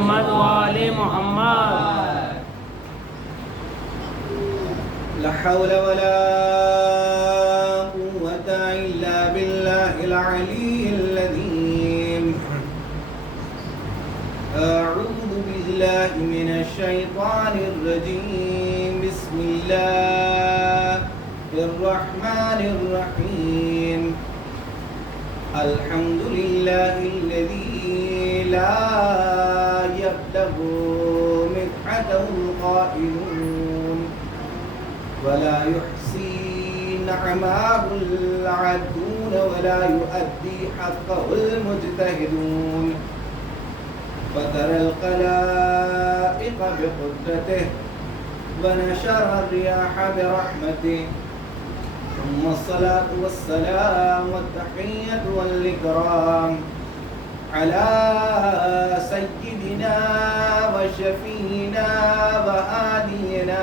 محمد وآل محمد. لا حول ولا قوة إلا بالله العلي العظيم. أعوذ بالله من الشيطان الرجيم. بسم الله الرحمن الرحيم. الحمد لله الذي لا يبلغ مدحته القائلون ولا يحصي نعماه العادون ولا يؤدي حقه المجتهدون. فترى الخلائق بقدرته ونشر الرياح برحمته. ثم الصلاة والسلام والتحية والإكرام على سيدنا وشفينا وهادينا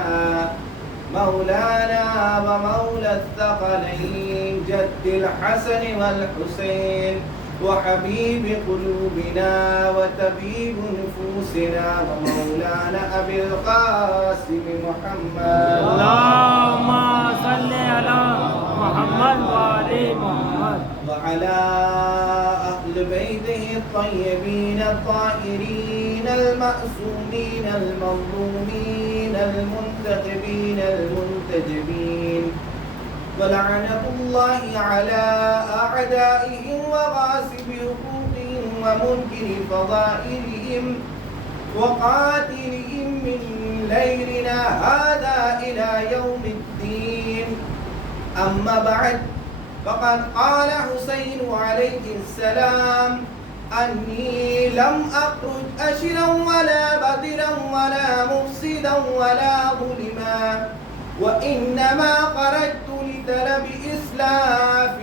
مولانا ومولى الثقلين جد الحسن والحسين وحبيب قلوبنا وطبيب نفوسنا ومولانا أبي القاسم محمد. اللهم صل على محمد وآل محمد وعلى أهل بيته الطيبين الطاهرين المأسومين المظلومين المنتخبين المنتجبين. ولعنة الله على أعدائهم وغاصب حقوقهم ومنكر فضائلهم وقاتلهم من ليلنا هذا إلى يوم الدين. أما بعد فقد قال حسين عليه السلام أني لم أخرج أشرا ولا بدرا ولا مفسدا ولا ظلما وإنما خرجت لطلب إصلاح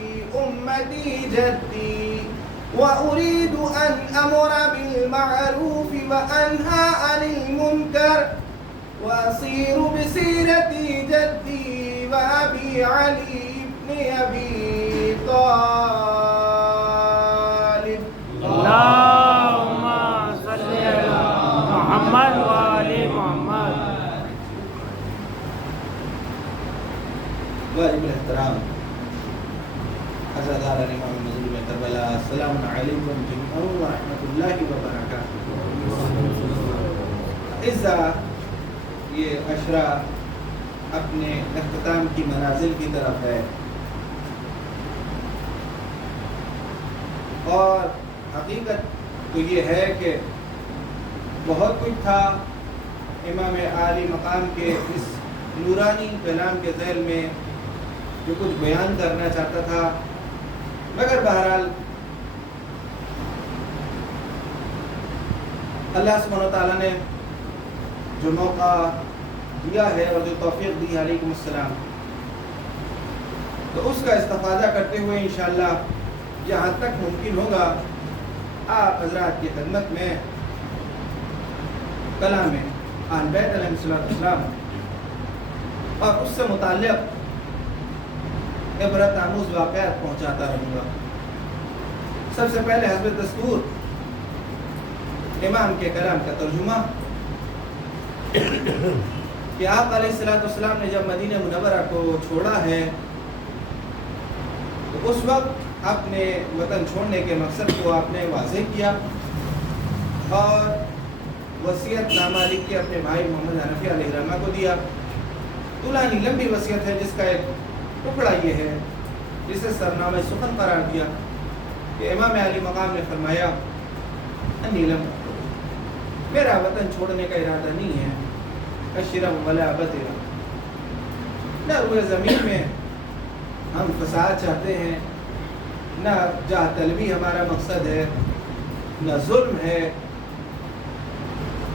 أمتي جدي وأريد أن أمر بالمعروف وأنهى عن المنكر وأسير بسيرة جدي وأبي علي بن أبي طالب. اللهم صل على محمد وآل محمد. واجب الاحترام عزادار امام مظلوم کربلا، السلام علیکم جميعا ورحمۃ اللہ وبرکاتہ. اذا یہ عشرہ اپنے اختتام کی منازل کی طرف ہے اور حقیقت تو یہ ہے کہ بہت کچھ تھا امام عالی مقام کے اس نورانی کلام کے ذیل میں جو کچھ بیان کرنا چاہتا تھا، مگر بہرحال اللہ سبحانہ وتعالیٰ نے جو موقع دیا ہے اور جو توفیق دی، علیکم السلام، تو اس کا استفادہ کرتے ہوئے انشاءاللہ جہاں تک ممکن ہوگا آپ حضرات کی خدمت میں کلام اہل بیت علیہ السلام اور اس سے متعلق عبرت آموز واقعات پہنچاتا رہوں گا. سب سے پہلے حسب دستور امام کے کلام کا ترجمہ کہ آپ علیہ السلام نے جب مدینہ منورہ کو چھوڑا ہے تو اس وقت اپنے وطن چھوڑنے کے مقصد کو آپ نے واضح کیا اور وصیت نامہ لکھ کے اپنے بھائی محمد حنفی علیہ الرحمہ کو دیا. طولانی لمبی وصیت ہے جس کا ایک ٹکڑا یہ ہے جسے سرنامہ سخن قرار دیا کہ امام علی مقام نے فرمایا نیلم میرا وطن چھوڑنے کا ارادہ نہیں ہے، اشرم ولا بدرا، نہ روئے زمین میں ہم فساد چاہتے ہیں، نہ جاہ طلبی ہمارا مقصد ہے، نہ ظلم ہے.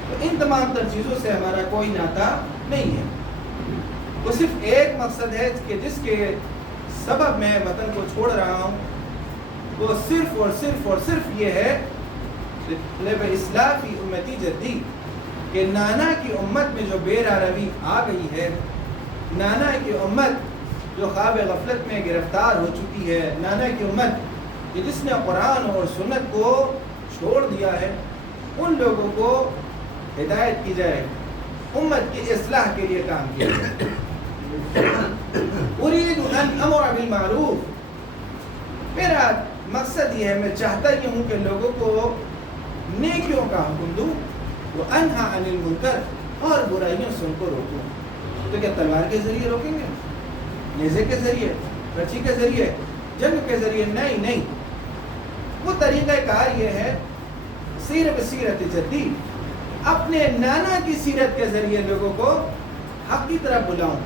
تو ان تمام تر چیزوں سے ہمارا کوئی ناتا نہیں ہے. وہ صرف ایک مقصد ہے کہ جس کے سبب میں وطن کو چھوڑ رہا ہوں، وہ صرف اور صرف اور صرف یہ ہے لب اصلاح فی امتی جدی، کہ نانا کی امت میں جو بے روی آ گئی ہے، نانا کی امت جو خواب غفلت میں گرفتار ہو چکی ہے، نانا کی امت کہ جس نے قرآن اور سنت کو چھوڑ دیا ہے، ان لوگوں کو ہدایت کی جائے، امت کی اصلاح کے لیے کام کیا جائے۔ اريد ان امر بالمعروف، میرا مقصد یہ ہے، میں چاہتا یہ ہوں کہ لوگوں کو نیکیوں کا حکم دوں، وانہا عن المنکر، اور برائیوں سے ان کو روکوں۔ تو کیا تلوار کے ذریعے روکیں گے؟ نیزے کے ذریعے، کرچی کے ذریعے، جنگ کے ذریعے؟ نہیں۔ وہ طریقہ کار یہ ہے سیرت جدی، اپنے نانا کی سیرت کے ذریعے لوگوں کو حق کی طرف بلاؤں،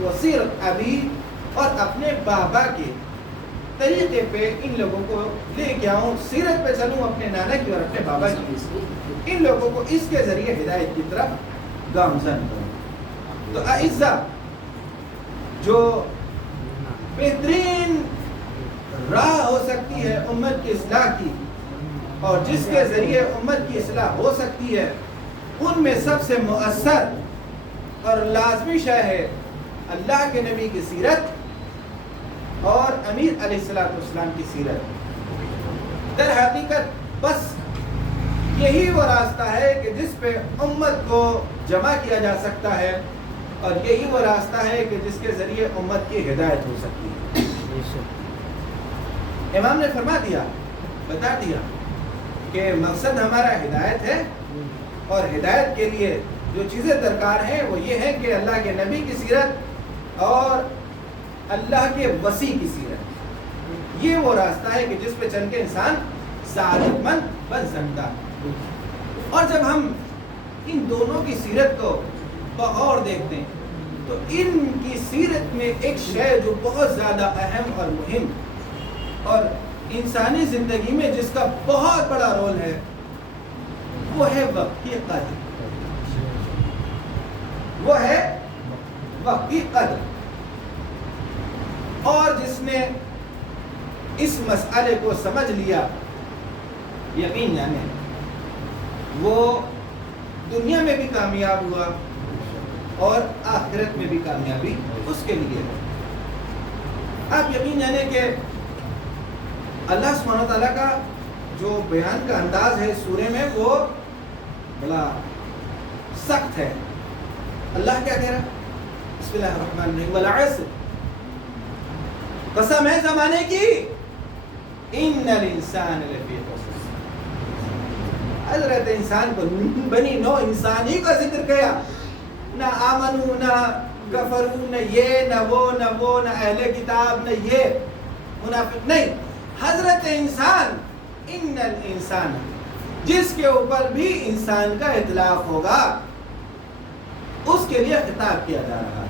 وہ سیرت ابی، اور اپنے بابا کے طریقے پہ ان لوگوں کو لے کے آؤں، سیرت پہ چلوں اپنے نانا کی اور اپنے بابا کی، ان لوگوں کو اس کے ذریعے ہدایت کی طرف گامزن کروں۔ تو اعزہ، جو بہترین راہ ہو سکتی ہے امت کی اصلاح کی، اور جس کے ذریعے امت کی اصلاح ہو سکتی ہے، ان میں سب سے مؤثر اور لازمی شے ہے اللہ کے نبی کی سیرت اور امیر علیہ السلام کی سیرت۔ در حقیقت بس یہی وہ راستہ ہے کہ جس پہ امت کو جمع کیا جا سکتا ہے، اور یہی وہ راستہ ہے کہ جس کے ذریعے امت کی ہدایت ہو سکتی ہے۔ امام نے فرما دیا، بتا دیا کہ مقصد ہمارا ہدایت ہے، اور ہدایت کے لیے جو چیزیں درکار ہیں وہ یہ ہے کہ اللہ کے نبی کی سیرت اور اللہ کے وسیع کی سیرت، یہ وہ راستہ ہے کہ جس پہ چل کے انسان سعادت مند بن سکتا ہے۔ اور جب ہم ان دونوں کی سیرت کو بغور دیکھتے ہیں تو ان کی سیرت میں ایک شے جو بہت زیادہ اہم اور مہم اور انسانی زندگی میں جس کا بہت بڑا رول ہے، وہ ہے وقت کی قدر، وہ ہے وقت کی قدر۔ اور جس نے اس مسئلے کو سمجھ لیا، یقین جانے وہ دنیا میں بھی کامیاب ہوا اور آخرت میں بھی کامیابی اس کے لیے ہے۔ آپ یقین جانے کہ اللہ سبحانہ و تعالیٰ کا جو بیان کا انداز ہے سورے میں وہ بڑا سخت ہے۔ اللہ کیا کہہ رہا ہے؟ بسم اللہ الرحمن الرحیم، والعصر، قسم ہے زمانے کی، ان الانسان لفی خسر، حضرت انسان کو، بنی نو انسان ہی کا ذکر کیا، نہ آمنو، نہ کفرو، نہ یہ نہ وہ نہ اہل کتاب، نہ یہ منافق، نہیں، حضرت انسان، ان الانسان، جس کے اوپر بھی انسان کا اطلاق ہوگا اس کے لیے خطاب کیا جا رہا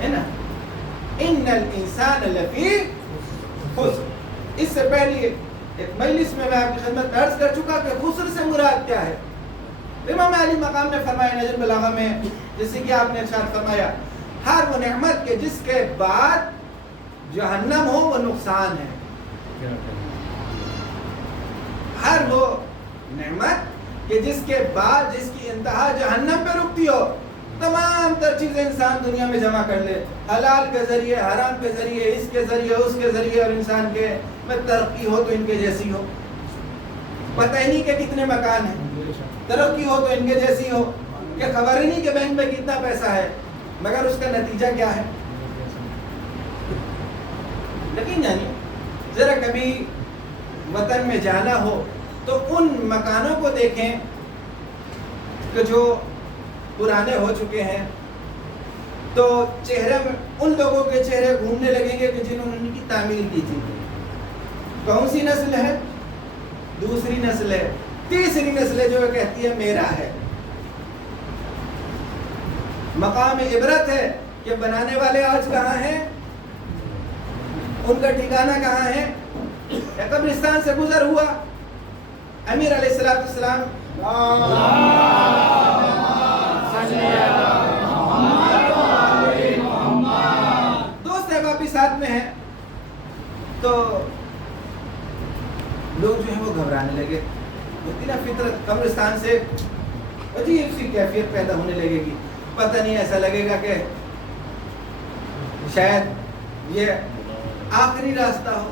ہے نا، ان الانسان لفی خسر۔ اس سے پہلے ایک مجلس میں آپ کی خدمت میں عرض کر چکا کہ خسر سے مراد کیا ہے۔ امام علی مقام نے فرمایا نجم البلاغہ میں، جیسے کہ آپ نے ارشاد فرمایا، ہر وہ نعمت کے جس کے بعد جہنم ہو وہ نقصان ہے۔ ہر وہ نعمت کہ جس کے بعد جس کی انتہا جہنم پہ رکتی ہو، تمام تر چیزیں انسان دنیا میں جمع کر لے، حلال کے ذریعے، حرام کے ذریعے، اس کے ذریعے، اس کے ذریعے، اور انسان کے میں ترقی ہو تو ان کے جیسی ہو، پتہ ہی نہیں کہ کتنے مکان ہیں، ترقی ہو تو ان کے جیسی ہو، کہ خبر ہی نہیں کہ بینک میں کتنا پیسہ ہے، مگر اس کا نتیجہ کیا ہے؟ لیکن جانیے ذرا کبھی وطن میں جانا ہو تو ان مکانوں کو دیکھیں کہ جو پرانے ہو چکے ہیں، تو چہرے میں ان لوگوں کے چہرے گھومنے لگیں گے کہ جنہوں نے ان کی تعمیر کی تھی۔ کون سی نسل ہے؟ دوسری نسل ہے، تیسری نسل ہے جو کہتی ہے میرا ہے۔ مقام عبرت ہے کہ بنانے والے آج کہاں ہیں، ان کا ٹھکانہ کہاں ہے؟ قبرستان سے گزر ہوا، امیر علیہ السلام دوست احباب بھی ساتھ میں ہیں، تو لوگ جو ہیں وہ گھبرانے لگے، اتنا فطرت قبرستان سے عجیب سی کیفیت پیدا ہونے لگے گی، پتہ نہیں ایسا لگے گا کہ شاید یہ آخری راستہ ہو،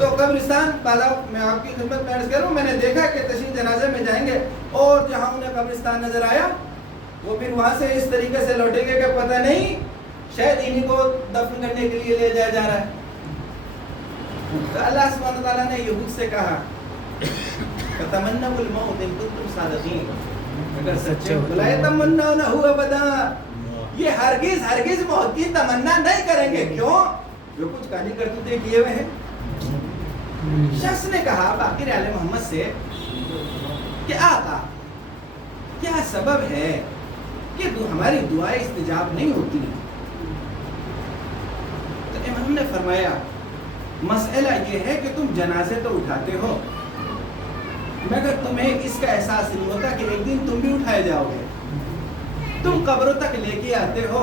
تو قبرستان بالا میں آپ کی خدمت میں عرض کروں، میں نے دیکھا کہ تشییع جنازے میں جائیں گے اور جہاں انہیں قبرستان نظر آیا وہ پھر وہاں سے اس طریقے سے لوٹیں گے کہ پتہ نہیں شاید انہی کو دفن کرنے کے لیے لے جایا جا رہا ہے۔ تو اللہ سبحانہ تعالیٰ نے یہود سے کہا فَتَمَنَّوُا الْمَوْتَ إِن كُنتُمْ صَادِقِينَ، اگر سچے ہو لَا يَتَمَنَّوْنَهُ أَبَدًا، یہ ہرگز موت کی تمنا نہیں کریں گے۔ کیوں؟ جو کچھ کالی کرتوتے کیے ہوئے ہیں۔ شخص نے کہا باقر آل محمد سے کہ آقا کیا سبب ہے کہ ہماری دعائیں استجاب نہیں ہوتی؟ تو امام نے فرمایا مسئلہ یہ ہے کہ تم جنازے تو اٹھاتے ہو مگر تمہیں اس کا احساس نہیں ہوتا کہ ایک دن تم بھی اٹھائے جاؤ گے۔ تم قبروں تک لے کے آتے ہو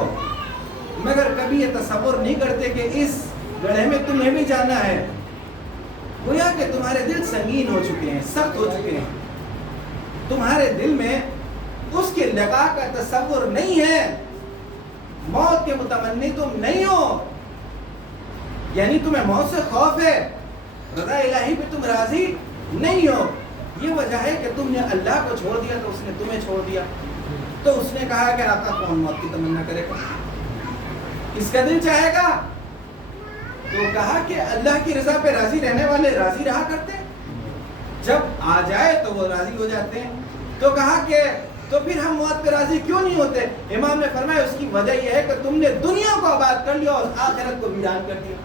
مگر کبھی یہ تصور نہیں کرتے کہ اس گڑھے میں تمہیں بھی جانا ہے۔ گویا کہ تمہارے دل سنگین ہو چکے ہیں، سخت ہو چکے ہیں، تمہارے دل میں اس کے لقاء کا تصور نہیں ہے، موت کے متمنی تم نہیں ہو، یعنی تمہیں موت سے خوف ہے، رضا الہی پہ تم راضی نہیں ہو۔ یہ وجہ ہے کہ تم نے اللہ کو چھوڑ دیا تو اس نے تمہیں چھوڑ دیا۔ تو اس نے کہا کہ آقا کون موت کی تمنا کرے گا، کس کا دل چاہے گا؟ تو کہا کہ اللہ کی رضا پہ راضی رہنے والے راضی رہا کرتے ہیں، جب آ جائے تو وہ راضی ہو جاتے ہیں۔ تو کہا کہ تو پھر ہم موت پہ راضی کیوں نہیں ہوتے؟ امام نے فرمایا اس کی وجہ یہ ہے کہ تم نے دنیا کو آباد کر لیا اور آخرت کو ویران کر دیا۔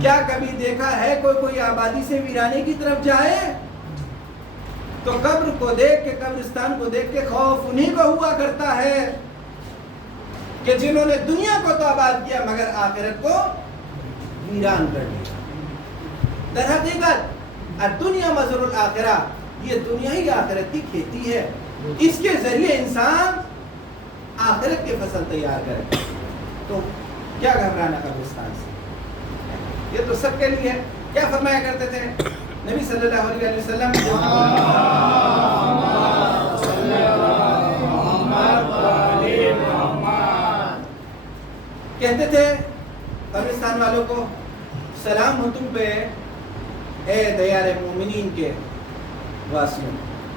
کیا کبھی دیکھا ہے کوئی آبادی سے ویرانے کی طرف جائے؟ تو قبر کو دیکھ کے، قبرستان کو دیکھ کے خوف انہی کو ہوا کرتا ہے کہ جنہوں نے دنیا کو تو آباد کیا مگر آخرت کو ویران کر دیا۔ در حقیقت الدنیا مزر الآخرہ، یہ دنیا ہی آخرت کی کھیتی ہے، اس کے ذریعے انسان آخرت کے فصل تیار کرے۔ تو کیا گھبرانا قبرستان سے، یہ تو سب کے لیے ہے۔ کیا فرمایا کرتے تھے نبی صلی اللہ علیہ وسلم؟ کہتے تھے قبرستان والوں کو سلام ہو تم پہ اے دیار مومنین کے واسیوں،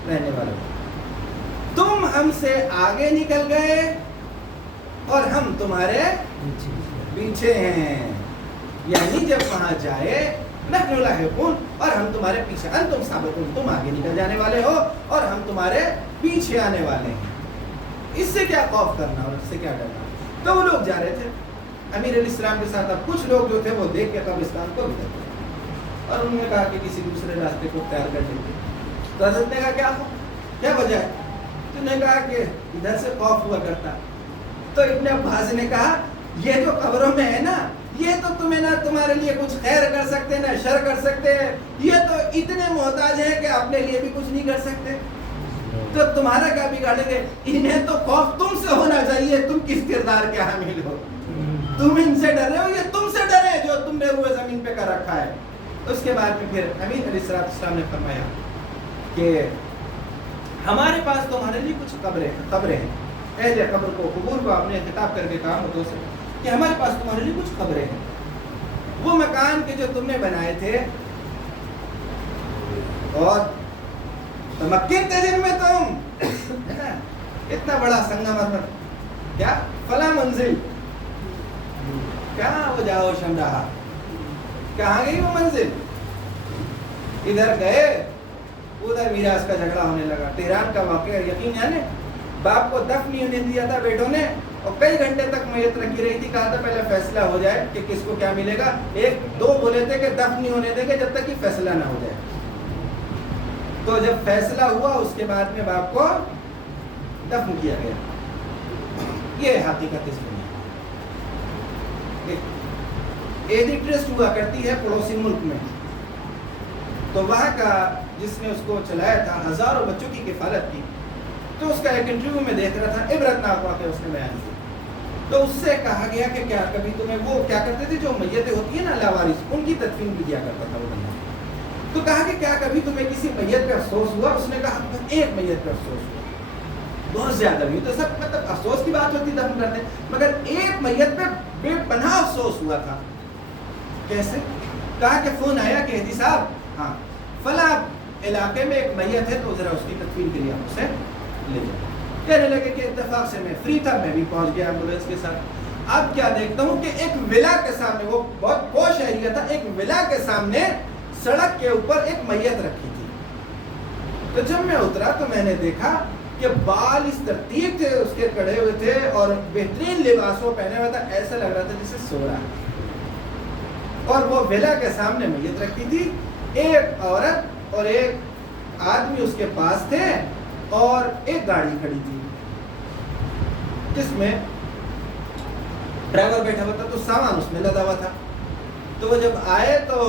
رہنے والوں، تم ہم سے آگے نکل گئے اور ہم تمہارے پیچھے ہیں، یعنی جب وہاں جائے نحن لاحقون، اور ہم تمہارے پیچھے، انتم سابقون، تم آگے نکل جانے والے ہو اور ہم تمہارے پیچھے آنے والے ہیں۔ اس سے کیا خوف کرنا اور اس سے کیا ڈرنا؟ تو وہ لوگ جا رہے تھے امیر علیہ السلام کے ساتھ۔ اب کچھ لوگ جو تھے وہ دیکھ کے قبرستان کو بھی تھے اور انہوں نے کہا کہ کسی دوسرے راستے کو اختیار کر لیتے۔ تو حضرت نے کہا کیا وجہ ہے؟ تو نے کہا کہ ادھر سے خوف ہوا کرتا۔ تو ابن عباس نے کہا یہ جو قبروں میں ہے نا، یہ تو تمہیں نہ تمہارے لیے کچھ خیر کر سکتے نہ شر کر سکتے، یہ تو اتنے محتاج ہیں کہ اپنے لیے بھی کچھ نہیں کر سکتے، تو تمہارا کیا بگاڑیں گے؟ انہیں تو خوف تم سے ہونا چاہیے، تم کس کردار کے حامل ہو؟ تم ان سے ڈر رہے ہو، یہ تم سے ڈرے جو تم نے روئے زمین پہ کر رکھا ہے۔ اس کے بعد میں پھر نبی علیہ السلام نے فرمایا کہ ہمارے پاس تمہارے لیے کچھ قبریں ہیں۔ اہل قبر کو، قبور کو آپ نے خطاب کر کے کہا مردوں سے کہ ہمارے پاس تمہارے لیے کچھ خبریں ہیں۔ وہ مکان کے جو تم نے بنائے تھے اور تمکن تھے جن میں تم، ہے نا، اتنا بڑا سنگا مرمر، کیا فلاں منزل، کہاں وہ جاؤ شم رہا، کہاں گئی وہ منزل؟ ادھر گئے، ادھر میراث کا جھگڑا ہونے لگا۔ تہران کا واقعہ یقین جانے، باپ کو دفن نہیں ہونے دیا تھا بیٹوں نے، اور کئی گھنٹے تک میت رکھی رہی تھی۔ کہا تھا پہلے فیصلہ ہو جائے کہ کس کو کیا ملے گا۔ ایک دو بولے تھے کہ دفن نہیں ہونے دیں گے جب تک کہ فیصلہ نہ ہو جائے۔ تو جب فیصلہ ہوا اس کے بعد میں باپ کو دفن کیا گیا۔ یہ حقیقت اس میں ایجی ٹرسٹ ہوا کرتی ہے پڑوسی ملک میں، تو وہاں کا جس نے اس کو چلایا تھا ہزاروں بچوں کی کفالت کی، تو اس کا ایک انٹرویو میں دیکھ رہا تھا، عبرتناک واقعہ اس نے بیان کیا۔ تو اس سے کہا گیا کہ کیا کبھی تمہیں، وہ کیا کرتے تھے جو میتیں ہوتی ہیں نا لاوارث، ان کی تدفین بھی کیا کرتا تھا وہ بندہ۔ تو کہا کہ کیا کبھی تمہیں کسی میت پہ افسوس ہوا؟ اس نے کہا ایک میت پہ افسوس ہوا، بہت زیادہ بھی تو سب مطلب افسوس کی بات ہوتی دفن کرتے، مگر ایک میت پہ بے پناہ افسوس ہوا تھا۔ کیسے؟ کہا کہ فون آیا کہ ہدی صاحب ہاں فلاں علاقے میں ایک میت ہے تو ذرا اس کی تدفین کے لیے آپ اسے لے جائیں. کہنے لگے کہ اتفاق سے میں فری تھا, میں بھی پہنچ گیا ایمبولینس کے ساتھ. اب کیا دیکھتا ہوں کہ ایک ولا کے سامنے, وہ بہت پوش ایریا تھا, ایک ولا کے سامنے سڑک کے اوپر ایک میت رکھی تھی. تو جب میں اترا تو میں نے دیکھا کہ بال اس ترتیب تھے اس کے کڑے ہوئے تھے اور بہترین لباسوں پہنے ہوا تھا, ایسا لگ رہا تھا جسے سو رہا ہے. اور وہ ولا کے سامنے میت رکھی تھی, ایک عورت اور ایک آدمی اس کے پاس تھے اور ایک گاڑی کھڑی تھی جس میں ڈرائیور بیٹھا ہوا تھا تو سامان اس میں لدا ہوا تھا. تو وہ جب آئے تو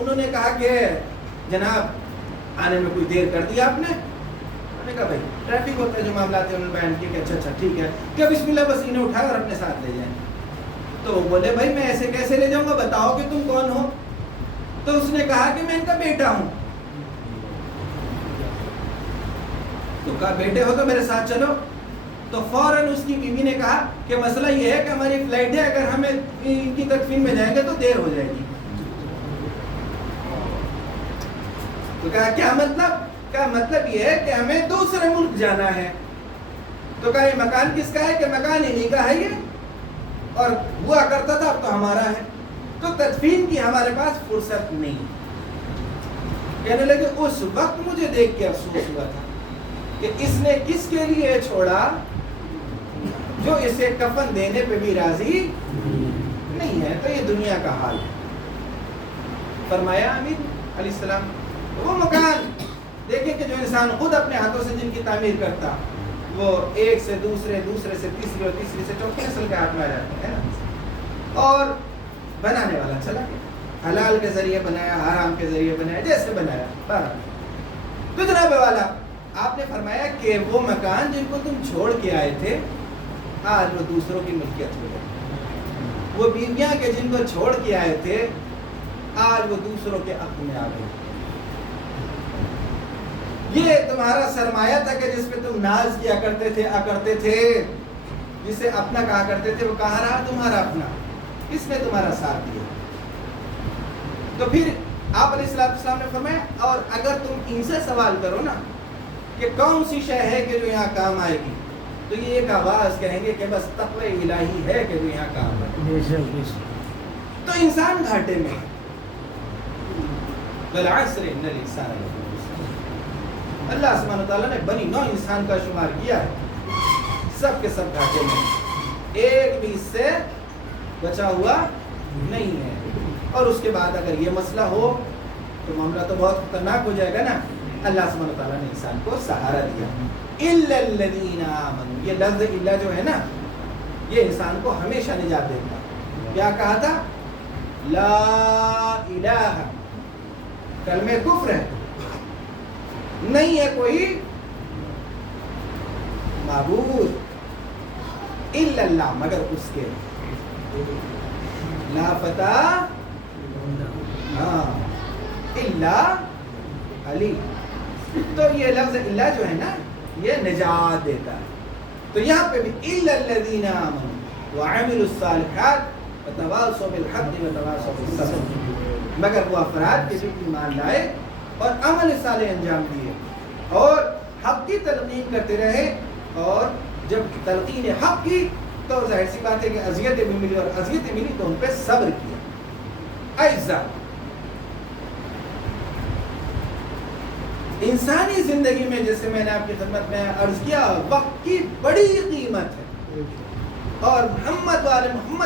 انہوں نے کہا کہ جناب آنے میں کوئی دیر کر دیا آپ نے. میں نے کہا بھائی ٹریفک ہوتا ہے, جو معاملات ہیں انہوں نے بیان کیا کہ اچھا ٹھیک ہے کہ بسم اللہ بس انہیں اٹھائے اور اپنے ساتھ لے جائیں. تو وہ بولے بھائی میں ایسے کیسے لے جاؤں گا, بتاؤ کہ تم کون ہو. تو اس نے کہا کہ میں ان کا بیٹا ہوں. تو کہا بیٹے ہو تو میرے ساتھ چلو. تو فوراً اس کی بیوی نے کہا کہ مسئلہ یہ ہے کہ ہماری فلائٹ ہے, اگر ہمیں ان کی تدفین میں جائیں گے تو دیر ہو جائے گی. تو کہا کیا مطلب؟ کہا مطلب یہ ہے کہ ہمیں دوسرے ملک جانا ہے. تو کہا یہ مکان کس کا ہے؟ کہ مکان انہیں کا ہے یہ, اور ہوا کرتا تھا اب تو ہمارا ہے. تو تدفین کی ہمارے پاس فرصت نہیں. کہنے لگے اس وقت مجھے دیکھ کے افسوس ہوا تھا کہ اس نے کس کے لیے چھوڑا جو اسے کفن دینے پہ بھی راضی نہیں ہے. تو یہ دنیا کا حال ہے. فرمایا امین علیہ السلام وہ مکان دیکھیں کہ جو انسان خود اپنے ہاتھوں سے جن کی تعمیر کرتا, وہ ایک سے دوسرے, دوسرے سے تیسری اور تیسری سے چوتھی نسل کے ہاتھ میں آ جاتے ہیں نا. اور بنانے والا چلا گیا, حلال کے ذریعے بنایا, حرام کے ذریعے بنایا, جیسے بنایا. تو جناب والا آپ نے فرمایا کہ وہ مکان جن کو تم چھوڑ کے آئے تھے آج وہ دوسروں کی ملکیت ہو گئے. وہ بیویاں کے جن کو چھوڑ کے آئے تھے آج وہ دوسروں کے عقد میں آ گئے. یہ تمہارا سرمایہ تھا کہ جس پہ تم ناز کیا کرتے تھے, کرتے تھے, جسے اپنا کہا کرتے تھے, وہ کہاں رہا تمہارا اپنا؟ کس نے تمہارا ساتھ دیا؟ تو پھر آپ علیہ السلام نے فرمایا اور اگر تم ان سے سوال کرو نا کہ کون سی شے ہے کہ جو یہاں کام آئے گی, تو یہ ایک آواز کہیں گے کہ بس تقوی الہی ہے کہ جو یہاں کام آئے. تو انسان گھاٹے میں, والعصر ان الانسان لفی خسر. اللہ سبحانہ تعالیٰ نے بنی نوع انسان کا شمار کیا ہے, سب کے سب گھاٹے میں, ایک بھی اس سے بچا ہوا نہیں ہے. اور اس کے بعد اگر یہ مسئلہ ہو تو معاملہ تو بہت خطرناک ہو جائے گا نا. اللہ سبحانہ تعالیٰ نے انسان کو سہارا دیا. الا الذین آمنوا, یہ لفظ الا جو ہے نا یہ انسان کو ہمیشہ نجات دیتا. کیا کہا تھا؟ لا الہ, کلمہ کفر ہے, نہیں ہے کوئی معبود الا اللہ مگر اس کے. لا فتح الا علی. تو یہ لفظ الا جو ہے نا یہ نجات دیتا ہے. تو یہاں پہ بھی الا الذین آمنوا وعملوا الصالحات وتواصوا بالحق وتواصوا بالصبر, مگر وہ افراد کے جو ایمان لائے اور عمل صالح انجام دیے اور حق کی تلقین کرتے رہے. اور جب تلقین حق کی تو ظاہر سی بات ہے کہ اذیتیں بھی ملی, اور اذیتیں ملی تو ان پہ صبر کیا. ایسا انسانی زندگی میں جیسے میں نے آپ کی خدمت میں عرض کیا وقت کی بڑی قیمت ہے, اور محمد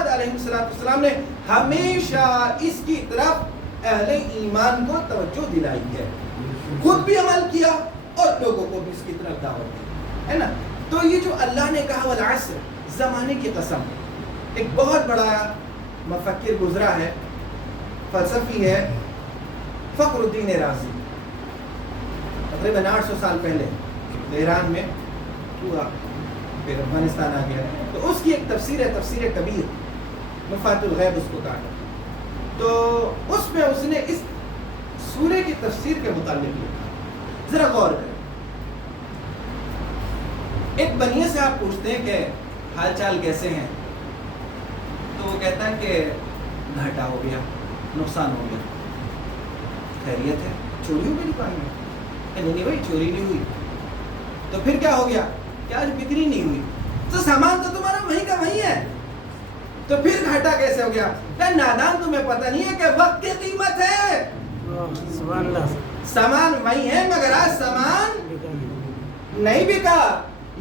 علیہ السلام نے ہمیشہ اس کی طرف اہل ایمان کو توجہ دلائی ہے, خود بھی عمل کیا اور لوگوں کو بھی اس کی طرف دعوت دی ہے نا. تو یہ جو اللہ نے کہا والعصر, زمانے کی قسم, ایک بہت بڑا مفکر گزرا ہے, فلسفی ہے, فخر الدین رازی, تقریباً 800 سال پہلے تہران میں ہوا, پھر افغانستان آ گیا. تو اس کی ایک تفسیر ہے, تفسیر کبیر, مفات الغیب اس کو کہا. تو اس میں اس نے اس سورہ کی تفسیر کے متعلق لکھا, ذرا غور کریں. ایک بنیے سے آپ پوچھتے ہیں کہ حال چال کیسے ہیں, تو وہ کہتا ہے کہ گھاٹا ہو گیا, نقصان ہو گیا. خیریت ہے, چوری ہو گئی دکان میں؟ نہیں بھائی چوری نہیں ہوئی. تو پھر کیا ہو گیا کہ آج بکری نہیں ہوئی؟ تو سامان تو تمہارا وہیں کا وہیں ہے, تو پھر گھاٹا کیسے ہو گیا؟ نادان تمہیں پتہ نہیں ہے کہ وقت کی قیمت ہے. سبحان اللہ. سامان وہیں ہے مگر آج سامان نہیں بکا.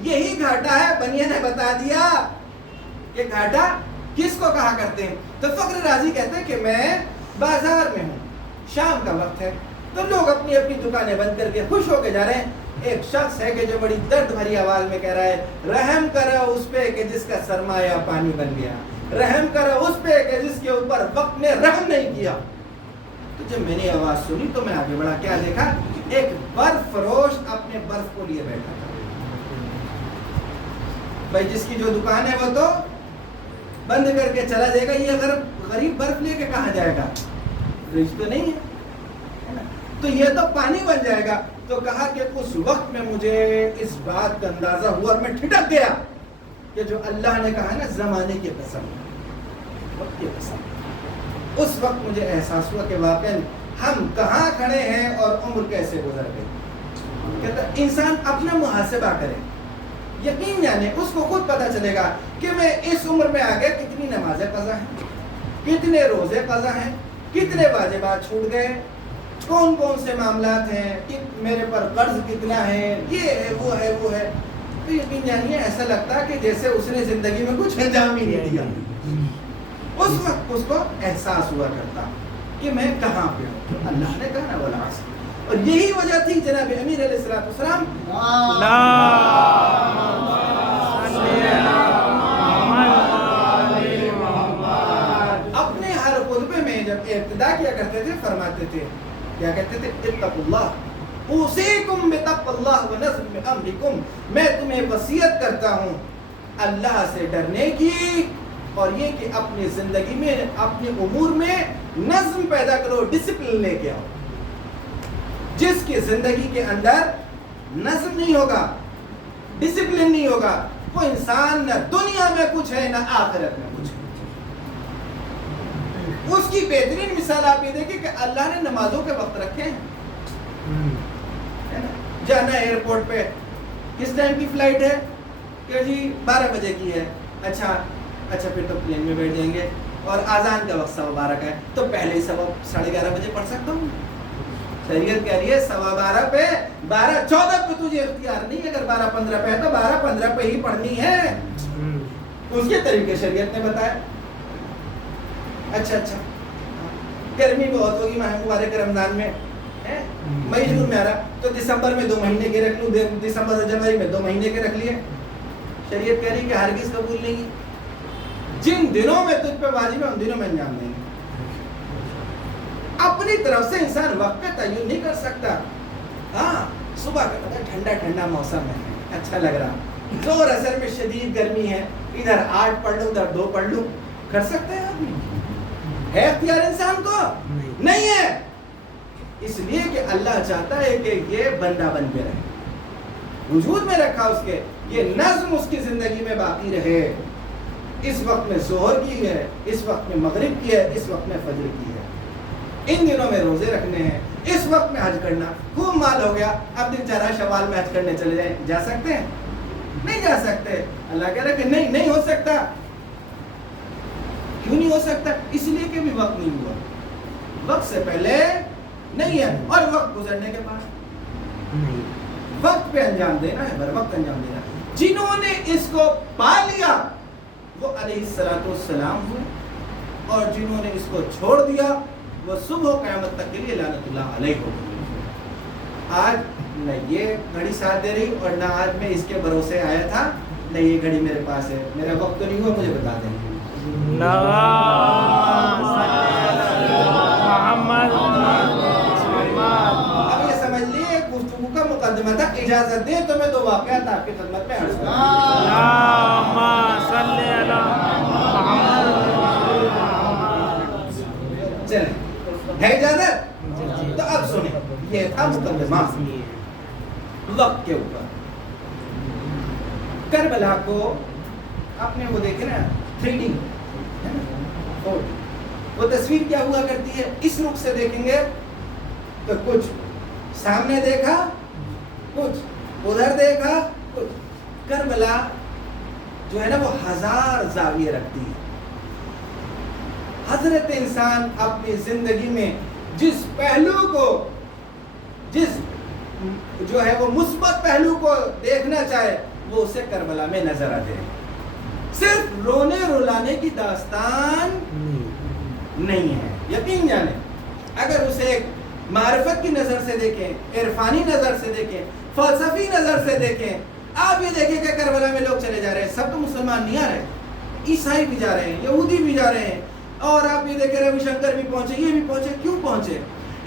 یہی گھاٹا ہے. بنیا نے بتا دیا کہ گھاٹا کس کو کہا کرتے ہیں. تو فخر رازی کہتے ہیں کہ میں بازار میں ہوں, شام کا وقت ہے, تو لوگ اپنی اپنی دکانیں بند کر کے خوش ہو کے جا رہے ہیں. ایک شخص ہے کہ جو بڑی درد بھری آواز میں کہہ رہا ہے, رحم کرو اس پہ کہ جس کا سرمایہ پانی بن گیا, رحم کرو اس پہ کہ جس کے اوپر وقت نے رحم نہیں کیا. تو جب میں نے آواز سنی تو میں آگے بڑھا, کیا دیکھا؟ ایک برف فروش اپنے برف کو لیے بیٹھا تھا. بھائی جس کی جو دکان ہے وہ تو بند کر کے چلا جائے گا, یہ اگر غریب برف لے کے کہاں جائے گا؟ فریج تو نہیں ہے, تو یہ تو پانی بن جائے گا. تو کہا کہ اس وقت میں مجھے اس بات کا اندازہ ہوا اور میں ٹھٹک گیا کہ جو اللہ نے کہا نا زمانے کی قسم, وقت کی قسم, اس وقت مجھے احساس ہوا کہ واقعی ہم کہاں کھڑے ہیں اور عمر کیسے گزر گئی. کہتا انسان اپنا محاسبہ کرے, یقین جانے اس کو خود پتہ چلے گا کہ میں اس عمر میں آگے کتنی نمازیں قضا ہیں, کتنے روزے قضا ہیں, کتنے واجبات چھوٹ گئے, کون کون سے معاملات ہیں, میرے پر قرض کتنا ہے, یہ ہے وہ ہے وہ ہے. تو یقین جانیے ایسا لگتا کہ جیسے اس نے زندگی میں کچھ انجام ہی نہیں دیا. اس وقت اس کو احساس ہوا کرتا کہ میں کہاں پہ ہوں. اللہ نے کہا نا والعصر, اور یہی وجہ تھی جناب امیر علیہ السلام اپنے ہر خطبے میں جب ابتدا کیا کرتے تھے فرماتے تھے, کیا کہتے تھے؟ اتقوا اللہ اوصیکم بتقوی اللہ ونظم امرکم, میں تمہیں وصیت کرتا ہوں اللہ سے ڈرنے کی, اور یہ کہ اپنی زندگی میں اپنے امور میں نظم پیدا کرو, ڈسپلن لے کے آؤ. جس کی زندگی کے اندر نظم نہیں ہوگا, ڈسپلن نہیں ہوگا, وہ انسان نہ دنیا میں کچھ ہے نہ آخرت میں کچھ ہے. اس کی بہترین مثال آپ یہ دیکھیں کہ اللہ نے نمازوں کے وقت رکھے ہیں. جانا ہے ایئرپورٹ پہ, کس ٹائم کی فلائٹ ہے؟ کہ جی 12 بجے کی ہے. اچھا پھر تو پلین میں بیٹھ جائیں گے, اور آذان کا وقت 12:15 کا ہے, تو پہلے ہی 11:30 بجے پڑھ سکتا ہوں. شریعت کہہ رہی ہے 12:15 پہ, 12:14 پہ تجھے اختیار نہیں. اگر 12:15 پہ ہے تو 12:15 پہ ہی پڑھنی ہے. اس کے طریقے شریعت نے بتایا. اچھا گرمی بہت ہوگی ماہ مبارک رمضان میں, مئی جون میں آ رہا, تو دسمبر میں 2 مہینے کے رکھ لوں, دسمبر اور جنوری میں 2 مہینے کے رکھ لیے. شریعت کہہ رہی کہ ہرگز قبول نہیں. جن دنوں میں تجھ پہ واجب ہے ان دنوں میں انجام دیں گے. اپنی طرف سے انسان وقت کا تعین نہیں کر سکتا. ہاں صبح کا پتہ ٹھنڈا ٹھنڈا موسم ہے, اچھا لگ رہا, زور اثر میں شدید گرمی ہے, ادھر 8 پڑھ لوں ادھر 2 پڑھ لوں, کر سکتے ہیں آدمی؟ ہے اختیار انسان کو؟ نہیں ہے. اس لیے کہ اللہ چاہتا ہے کہ یہ بندہ بن کے رہے, وجود میں رکھا اس کے, یہ نظم اس کی زندگی میں باقی رہے. اس وقت میں ظہر کی ہے, اس وقت میں مغرب کی ہے, اس وقت میں فجر کی ہے, ان دنوں میں روزے رکھنے ہیں, اس وقت میں حج کرنا. خوب مال ہو گیا, اب دن چارہ شوال میں حج کرنے چلے جائیں, جا سکتے ہیں؟ نہیں جا سکتے. اللہ کہہ رہا ہے کہ نہیں ہو سکتا. کیوں نہیں ہو سکتا؟ اس لیے کہ بھی وقت نہیں ہوا, وقت سے پہلے نہیں ہے, اور وقت گزرنے کے بعد وقت پہ انجام دینا ہے, بر وقت انجام دینا. جنہوں نے اس کو پا لیا وہ علیہ السلام ہوئے, اور جنہوں نے اس کو چھوڑ دیا وہ صبح و قیامت تک کے لیے لعنت اللہ علیہ ہو. آج نہ یہ گھڑی ساتھ دے رہی, اور نہ آج میں اس کے بھروسے آیا تھا, نہ یہ گھڑی میرے پاس ہے. میرا وقت تو نہیں ہوا, مجھے بتا دیں. اب یہ سمجھ لیے گفتگو کا مقدمہ تھا. اجازت دیں تو میں 2 واقعات آپ کی خدمت میں عرض کروں. چلیں, ہے اجازت؟ تو اب سنیں, یہ تھا مقدمہ وقت کے اوپر. کربلا کو آپ نے وہ دیکھے نا 3D, وہ تصویر کیا ہوا کرتی ہے, اس رخ سے دیکھیں گے تو کچھ سامنے دیکھا، کچھ ادھر دیکھا، کچھ کربلا جو ہے نا وہ 1000 زاویے رکھتی ہے. حضرت انسان اپنی زندگی میں جس پہلو کو، جس جو ہے وہ مثبت پہلو کو دیکھنا چاہے وہ اسے کربلا میں نظر آ جائے. صرف رونے رلانے کی داستان نہیں ہے. یقین جانیں اگر اسے ایک معرفت کی نظر سے دیکھیں، عرفانی نظر سے دیکھیں، فلسفی نظر سے دیکھیں، آپ یہ دیکھیں کہ کربلا میں لوگ چلے جا رہے ہیں. سب تو مسلمان نہیں آ رہے، عیسائی بھی جا رہے ہیں، یہودی بھی جا رہے ہیں، اور آپ یہ دیکھ رہے ہیں شنکر بھی پہنچے، یہ بھی پہنچے. کیوں پہنچے؟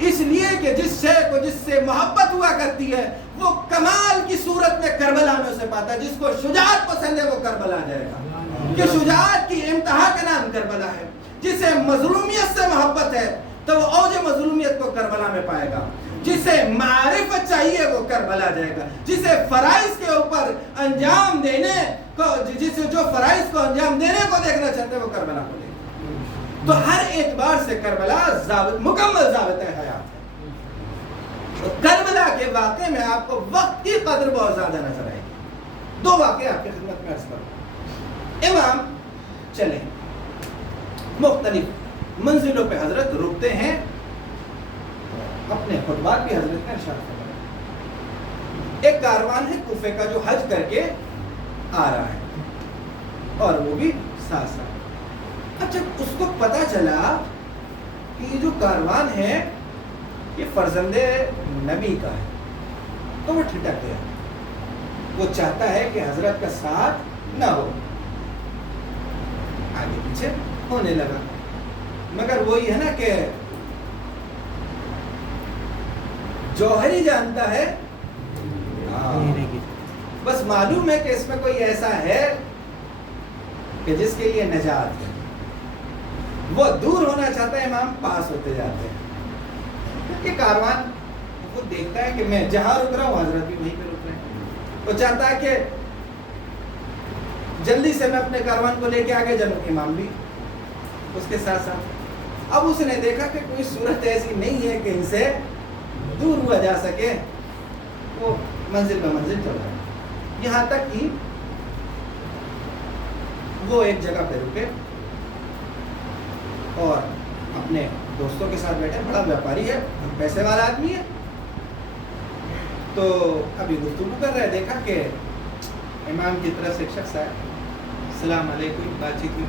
اس لیے کہ جس شے کو جس سے محبت ہوا کرتی ہے وہ کمال کی صورت میں کربلا میں اسے پاتا ہے. جس کو شجاعت پسند ہے وہ کربلا جائے گا، کہ شجاعت کی انتہا کا نام کربلا ہے. جسے مظلومیت سے محبت ہے تو وہ اوج مظلومیت کو کربلا میں پائے گا. جسے معرفت چاہیے وہ کربلا جائے گا. جسے فرائض کے اوپر انجام دینے کو، جسے جو فرائض کو انجام دینے کو دیکھنا چاہتے ہیں وہ کربلا کو دیکھے. تو ہر اعتبار سے کربلا مکمل ضابطۂ حیات ہے. تو کربلا کے واقعے میں آپ کو وقت کی قدر بہت زیادہ نظر آئے گی. 2 واقعے آپ کی خدمت میں عرض کروں. امام چلیں مختلف منزلوں پہ حضرت رکتے ہیں، اپنے خطبات بھی حضرت نے ارشاد فرمایا. ایک کاروان ہے کوفے کا جو حج کر کے آ رہا ہے، اور وہ بھی ساتھ ساتھ. اچھا اس کو پتا چلا کہ یہ جو کاروان ہے یہ فرزند نبی کا ہے، تو وہ ٹھٹک گیا. وہ چاہتا ہے کہ حضرت کا ساتھ نہ ہو، آگے پیچھے ہونے لگا. مگر وہی ہے نا کہ جوہری جانتا ہے، بس معلوم ہے کہ اس میں کوئی ایسا ہے کہ جس کے لیے نجات ہے. وہ دور ہونا چاہتا ہے، امام پاس ہوتے جاتے ہیں. یہ کاروان وہ دیکھتا ہے کہ میں جہاں رک رہا ہوں حضرت بھی وہیں پہ رک رہے ہیں. وہ چاہتا ہے کہ جلدی سے میں اپنے کاروان کو لے کے آگے جاؤں، امام بھی اس کے ساتھ ساتھ. اب اس نے دیکھا کہ کوئی صورت ایسی نہیں ہے کہ ان سے دور ہوا جا سکے. وہ منزل پہ منزل چل رہا ہے، یہاں تک کہ وہ ایک جگہ پہ رکے اور اپنے دوستوں کے ساتھ بیٹھے. بڑا ویاپاری ہے، پیسے والا آدمی ہے. تو ابھی گفتگو کر رہے، دیکھا کہ امام کی طرف سے ایک شخص آیا، السلام علیکم، بات چیت ہوئی.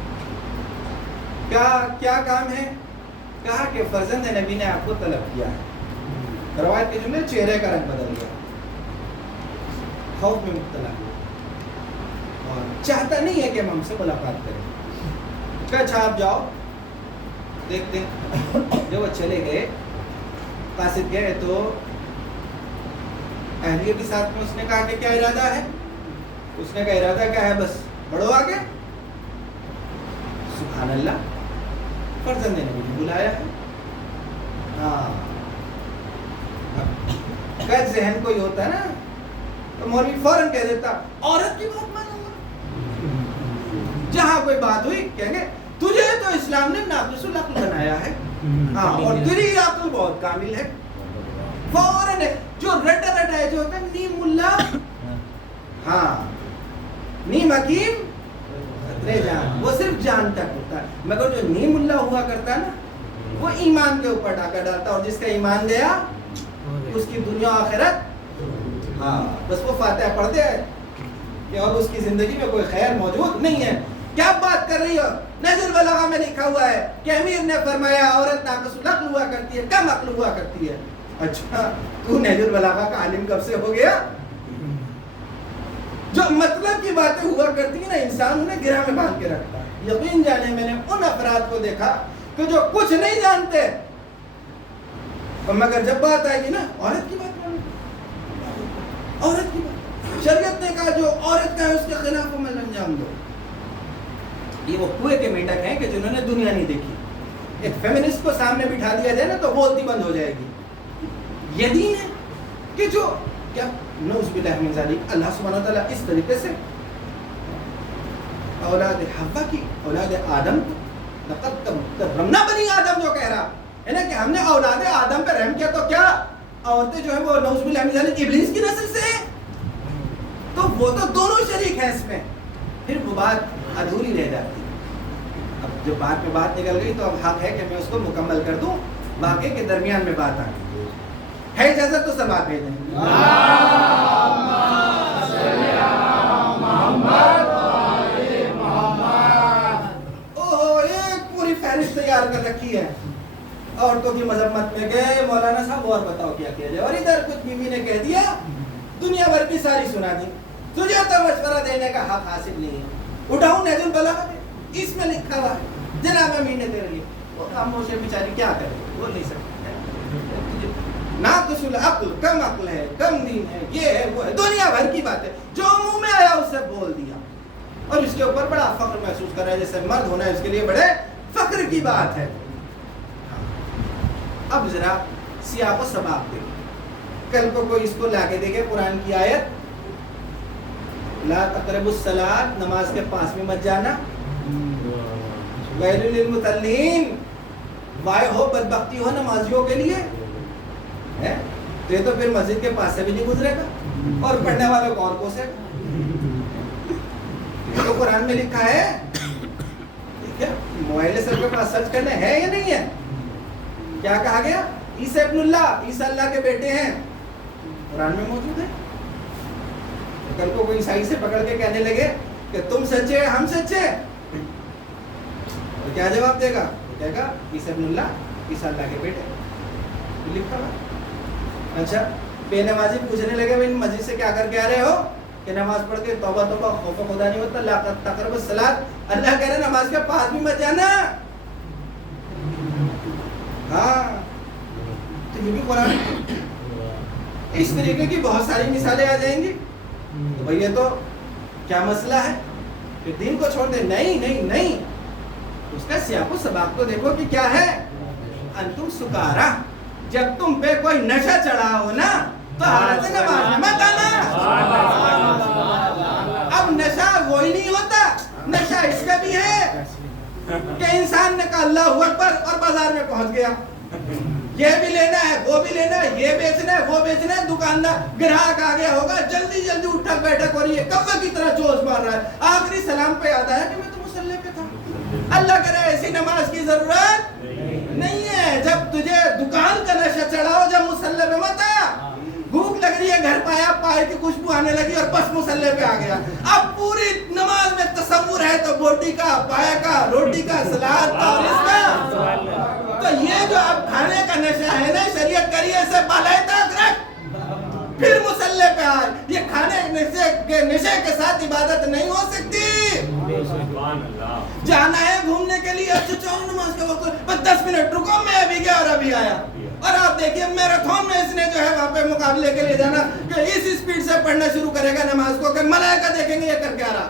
کیا کام ہے؟ کہا کہ فرزند نبی نے آپ کو طلب کیا ہے. روایت کے جملے، چہرے کا رنگ بدل گیا، خوف میں مبتلا ہوا اور چاہتا نہیں ہے کہ ہم سے ملاقات کریں. کہا اچھا آپ جاؤ دیکھتے. جب وہ چلے گئے، قاصد گئے تو اہلیہ کے ساتھ میں اس نے کہا کہ کیا ارادہ ہے؟ اس نے کہا ارادہ کیا ہے؟ بس بڑھو آگے. سبحان اللہ، فرزند نے مجھے بلایا ہے. ہاں قید ذہن کوئی ہوتا ہے نا تو مولوی فوراً کہہ دیتا عورت کی بات مانوں گا. جہاں کوئی بات ہوئی کہیں گے تجھے تو اسلام نے ناقص العقل بنایا ہے، ہاں اور تیری عقل بہت کامل ہے. فوراً جو رٹا رٹائے جو ہوتا ہے، نیم اللہ ہاں نیم حکیم جان، وہ صرف جان تک ہوتا ہے. مگر جو نیم اللہ ہوا کرتا ہے نا، وہ ایمان کے اوپر ڈاکہ ڈالتا، اور جس کا ایمان گیا اس کی دنیا آخرت، ہاں بس وہ فاتحہ پڑھتے ہیں کہ اب اس کی زندگی میں کوئی خیر موجود نہیں ہے. کیا بات کر رہی ہو؟ نہج البلاغہ میں لکھا ہوا ہے کہ امیر نے فرمایا عورت ناقص العقل ہوا کرتی ہے، کم عقل ہوا کرتی ہے. اچھا تو نہج البلاغہ کا عالم کب سے ہو گیا؟ جو مطلب کی باتیں ہوا کرتی ہیں نا، انسان انہیں گرہ میں باندھ کے رکھتا ہے. یقین جانے میں نے ان افراد کو دیکھا کہ جو کچھ نہیں جانتے، مگر جب بات آئے گی نا عورت کی بات مانو، عورت کی بات، شریعت نے کہا جو عورت کا ہے اس کے خلاف عمل انجام دو. یہ وہ کنویں کے مینڈک ہیں کہ جنہوں نے دنیا نہیں دیکھی. ایک فیمنسٹ کو سامنے بٹھا دیا جائے نا تو بولتی بند ہو جائے گی. یہ دین ہے کہ جو کیا نعوذ باللہ من ذالک، اللہ سبحانہ و تعالیٰ اس طریقے سے اولاد حوا کی، اولاد آدم کو لقد کرمنا بنی آدم جو کہہ رہا، ہے نا کہ ہم نے اولاد آدم پہ رحم کیا تو کیا عورتیں جو ہے وہ نعوذ باللہ من ذالک ابلیس کی نسل سے ہیں؟ تو وہ تو دونوں شریک ہیں اس میں، پھر وہ بات ادھوری رہ جاتی ہے۔ اب جو بات میں بات نکل گئی تو اب حق ہے کہ میں اس کو مکمل کر دوں، باقی کے درمیان میں بات آ گئی ہے اجازت تو سب آپ بھیجیں۔ ایک پوری فہرست تیار کر رکھی ہے عورتوں کی مذمت میں، گئے مولانا صاحب اور بتاؤ کیا کیا جائے، اور ادھر کچھ بیوی نے کہہ دیا دنیا بھر کی ساری سنا دی، تجھے تو مشورہ دینے کا حق حاصل نہیں ہے۔ اٹھاؤں نہج البلاغہ میں اس میں لکھا ہوا ہے جناب امین نے تیرے لیے، وہ خاموش ہے بیچاری کیا کرے، بول نہیں سکتی، ناقص العقل، کم عقل ہے، کم دین ہے، یہ ہے وہ ہے، دنیا بھر کی بات ہے، جو منہ میں آیا اسے بول دیا، اور اس کے اوپر بڑا فخر محسوس کر رہا ہے، جیسے مرد ہونا ہے اس کے لیے بڑے فخر کی بات ہے۔ اب ذرا سیاق و سباق دیکھیں، کل کو کوئی اس کو لا کے دیکھے قرآن کی آیت لا تقربوا الصلاۃ، نماز کے پاس میں مت جانا، ویل للمصلین، وائے ہو بدبختی ہو نمازیوں کے لیے ہے، تو یہ تو پھر مسجد کے پاس سے بھی نہیں گزرے گا اور پڑھنے والوں کو اور کوسے گا، یہ تو قرآن میں لکھا ہے۔ ٹھیک ہے، موبائل سر کے پاس سرچ کرنے ہے یا نہیں ہے، کیا کہا گیا، عیسیٰ ابن اللہ، عیسیٰ اللہ کے بیٹے ہیں، قرآن میں موجود ہے۔ کل کو کوئی عیسائی سے پکڑ کے کہنے لگے کہ تم سچے ہم سچے، تو کیا جواب دے گا، کہے گا عیسیٰ ابن اللہ، عیسیٰ اللہ کے بیٹے، لکھا ہوا۔ اچھا بے نمازی پوچھنے لگے بھائی مسجد سے کیا کر کے آ رہے ہو، کہ نماز پڑھ کے توبہ توبہ، خوف خدا نہیں ہوتا، لا تقربوا الصلاۃ، اللہ کہہ رہے نماز کے پاس بھی مت جانا۔ ہاں تو یہ بھی قرآن، اس طریقے کی بہت ساری مثالیں آ جائیں گی، تو بھئی یہ تو کیا مسئلہ ہے، پھر دین کو چھوڑ دیں، نہیں نہیں نہیں، اس کا سیاق و سباق تو دیکھو کہ کیا ہے، انتم سکارا، جب تم پہ کوئی نشہ چڑھا ہو نا تو حالت نماز میں مت آنا۔ اب نشہ وہی نہیں ہوتا، نشہ اس کا بھی ہے کہ انسان نے کہا اللہ اکبر اور بازار میں پہنچ گیا، یہ بھی لینا ہے وہ بھی لینا ہے، یہ بیچنا ہے وہ بیچنا ہے، دکاندار گراہک آ گیا ہوگا جلدی جلدی اٹھک بیٹھک ہو رہی ہے، کوے کی طرح جوش مار رہا ہے، آخری سلام پہ یاد آیا کہ میں تو مصلی پہ تھا۔ اللہ کرے ایسی نماز کی ضرورت نہیں ہے، جب تجھے دکان کا نشہ چڑھا ہو جب مصلی پہ مت آ، بھوک لگ رہی ہے گھر پایا، پائے کی خوشبو آنے لگی اور بس مصلی پہ آ گیا، اب پوری نماز میں تصور ہے تو بوٹی کا، پایا کا، روٹی کا، سلاد کا اور اس کا، تو یہ جو اب کھانے کا نشہ ہے نا، شریعت کریے اسے بالائے تک رکھ پھر مصلی پہ آئے، یہ کھانے کے نشے کے ساتھ عبادت نہیں ہو سکتی۔ جانا ہے گھومنے کے لیے، اچھا چاہو نماز کا وقت بس 10 منٹ رکو میں ابھی گیا اور ابھی آیا، اور آپ دیکھیے میراتھن میں اس نے جو ہے وہاں پہ مقابلے کے لیے جانا کہ اس اسپیڈ سے پڑھنا شروع کرے گا نماز کو کہ ملائکہ دیکھیں گے یہ کر کے آ رہا۔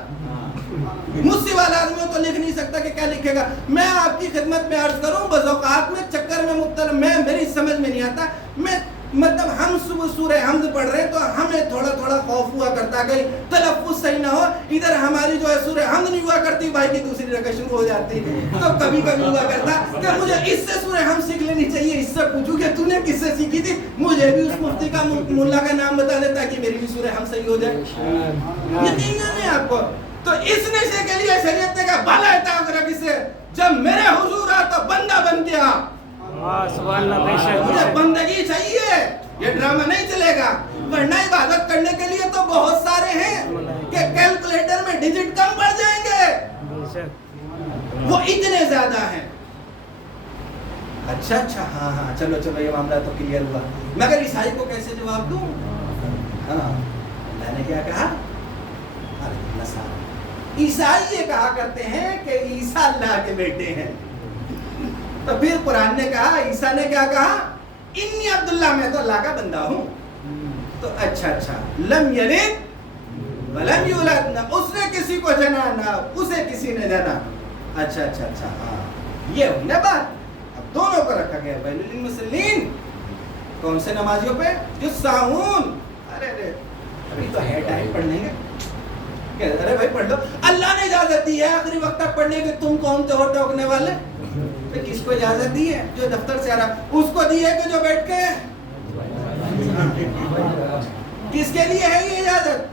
مجھ سے والا آدمی تو لکھ نہیں سکتا کہ کیا لکھے گا۔ میں آپ کی خدمت میں عرض کروں، بعض اوقات میں چکر میں مبتلا، میری سمجھ میں نہیں آتا، میں مطلب ہم صبح سورہ حمد پڑھ رہے ہیں تو ہمیں تھوڑا تھوڑا خوف ہوا کرتا کہ تلفظ صحیح نہ ہو، ادھر ہماری جو ہے سورہ حمد نہیں ہوا کرتی، بھائی کی دوسری رکعت شروع ہو جاتی، تو کبھی کبھی ہوا کرتا کہ مجھے اس سے سورہ حمد سیکھ لینی چاہیے، اس سے پوچھوں کہ تو نے کس سے سیکھی تھی، مجھے بھی اس مفتی کا ملا کا نام بتا دے تاکہ میری بھی سورہ حمد صحیح ہو جائے۔ یقین نہیں آپ کو، تو اس نشے کے لیے شریعت نے کہا بھلا اتاق رکھ اسے، جب میرے حضور آ تو بندہ بن گیا، مجھے بندگی چاہیے، یہ ڈرامہ نہیں چلے گا، ورنہ عبادت کرنے کے لیے تو بہت سارے ہیں کہ کیلکولیٹر میں ڈیجٹ کم پڑ جائیں گے، وہ اتنے زیادہ ہیں۔ اچھا ہاں چلو یہ معاملہ تو کلیئر ہوا، مگر عیسائی کو کیسے جواب دوں؟ ہاں اللہ نے کیا کہا، عیسائی یہ کہا کرتے ہیں کہ عیسیٰ اللہ کے بیٹے ہیں، تو پھر قرآن نے کہا، عیسیٰ نے کیا کہا، انی عبداللہ، میں تو اللہ کا بندہ ہوں، تو اچھا لم یلد ولم یولد، نہ اس نے کسی کو جنا نہ اسے کسی نے جنا، اچھا ہاں یہ ہوئی نا بات۔ اب دونوں کو رکھا گیا، ویل للمصلین، کون سے نمازیوں پہ، جو ساہون، ارے ابھی تو ہے ٹائم پڑھ لیں گے، ارے بھائی پڑھ لو، اللہ نے اجازت دی ہے آخری وقت تک پڑھنے کی، تم کون سے ہو ٹوکنے والے، تو کس کو اجازت دی ہے؟ جو دفتر سے آ رہا اس کو دی ہے کہ جو بیٹھ کے کس کے لیے ہے یہ اجازت؟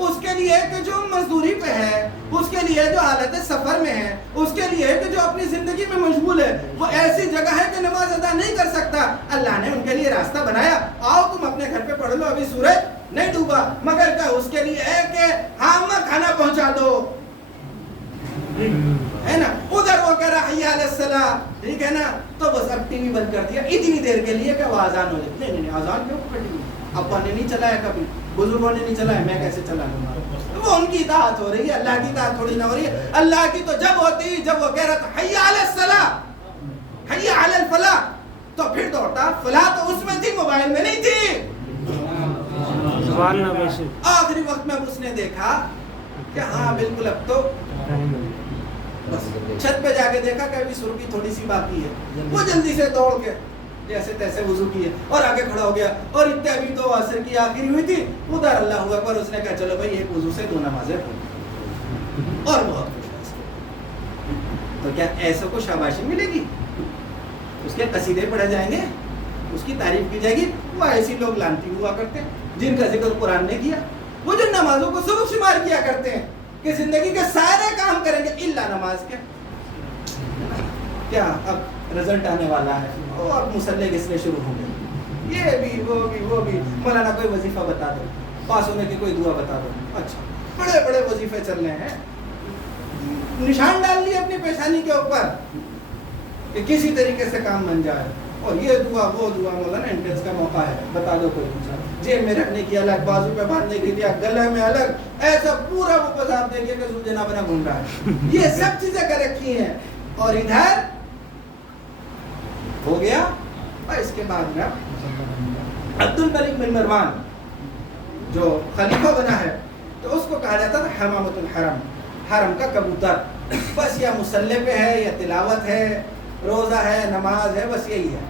اس کے لیے کہ جو مزدوری پہ ہے، اس کے لیے جو حالت سفر میں ہے، اس کے لیے کہ جو اپنی زندگی میں مشغول ہے، وہ ایسی جگہ ہے کہ نماز ادا نہیں کر سکتا، اللہ نے ان کے لیے راستہ بنایا، آؤ تم اپنے گھر پہ پڑھ لو، ابھی سورج نہیں ڈوبا، مگر کیا اس کے لیے ہے کہ ہاں کھانا پہنچا دو، ہے نا؟ ادھر وہ کہہ رہا حی علی الصلاۃ، ٹھیک ہے نا؟ تو بس اب ٹی وی بند کر دیا اتنی دیر کے لیے کہ وہ اذان ہو جائے۔ نہیں اذان کیوں کٹی؟ ابا نے نہیں چلایا کبھی، بزرگوں نے نہیں چلایا، میں کیسے چلا لوں گا؟ وہ ان کی اطاعت ہو رہی ہے، اللہ کی اطاعت تھوڑی نہ ہو رہی ہے۔ اللہ کی تو جب ہوتی جب وہ کہہ رہا تھا حی علی الصلاۃ، حی علی الفلاح، تو پھر دوڑتا۔ فلاح تو اس میں تھی، موبائل میں نہیں تھی۔ سبحان اللہ۔ بے شک آخری وقت میں اس نے دیکھا کہ ہاں بالکل اب تو بس چھت پہ جا کے دیکھا کہ ابھی سرخی تھوڑی سی باقی ہے، وہ جلدی سے دوڑ کے جیسے تیسے وضو کیے اور آگے کھڑا ہو گیا، اور اتنے ابھی تو عصر کی آخری ہوئی تھی، ادھر اللہ اکبر، اس نے کہا چلو بھائی ایک وضو سے 2 نمازیں پڑھو، اور بہت خوش ہے۔ تو کیا ایسے کو شاباشی ملے گی؟ اس کے قصیدے پڑھے جائیں گے، اس کی تعریف کی جائے گی؟ وہ ایسی لوگ لانتی ہوا کرتے ہیں جن کا ذکر قرآن نے کیا، وہ جو نمازوں کو سبق شمار کیا کرتے ہیں کہ زندگی کے سارے کام کریں گے الا نماز کے۔ کیا اب رزلٹ آنے والا ہے، وہ اب مسلح گھسنے شروع ہوں گے، یہ بھی وہ بھی، مولانا کوئی وظیفہ بتا دو، پاس ہونے کی کوئی دعا بتا دو، اچھا بڑے بڑے وظیفے چل رہے ہیں، نشان ڈال لیے اپنی پیشانی کے اوپر کہ کسی طریقے سے کام بن جائے، اور یہ دعا وہ دعا، مولانا انٹرنس کا موقع ہے، بتا دو کوئی دوسرا، جیب میں رکھنے کی الگ، بازو پہ باندھنے کی دیا، گلے میں الگ، ایسا پورا وہ پذاب دیکھیے کہ سوجنا بنا گھوم رہا ہے، یہ سب چیزیں کر رکھی ہیں، اور ادھر ہو گیا۔ اور اس کے بعد میں عبد الملک بن مروان جو خلیفہ بنا ہے، تو اس کو کہا جاتا تھا حمامۃ الحرم، حرم کا کبوتر، بس یا مصلی پہ ہے، یا تلاوت ہے، روزہ ہے، نماز ہے، بس یہی ہے۔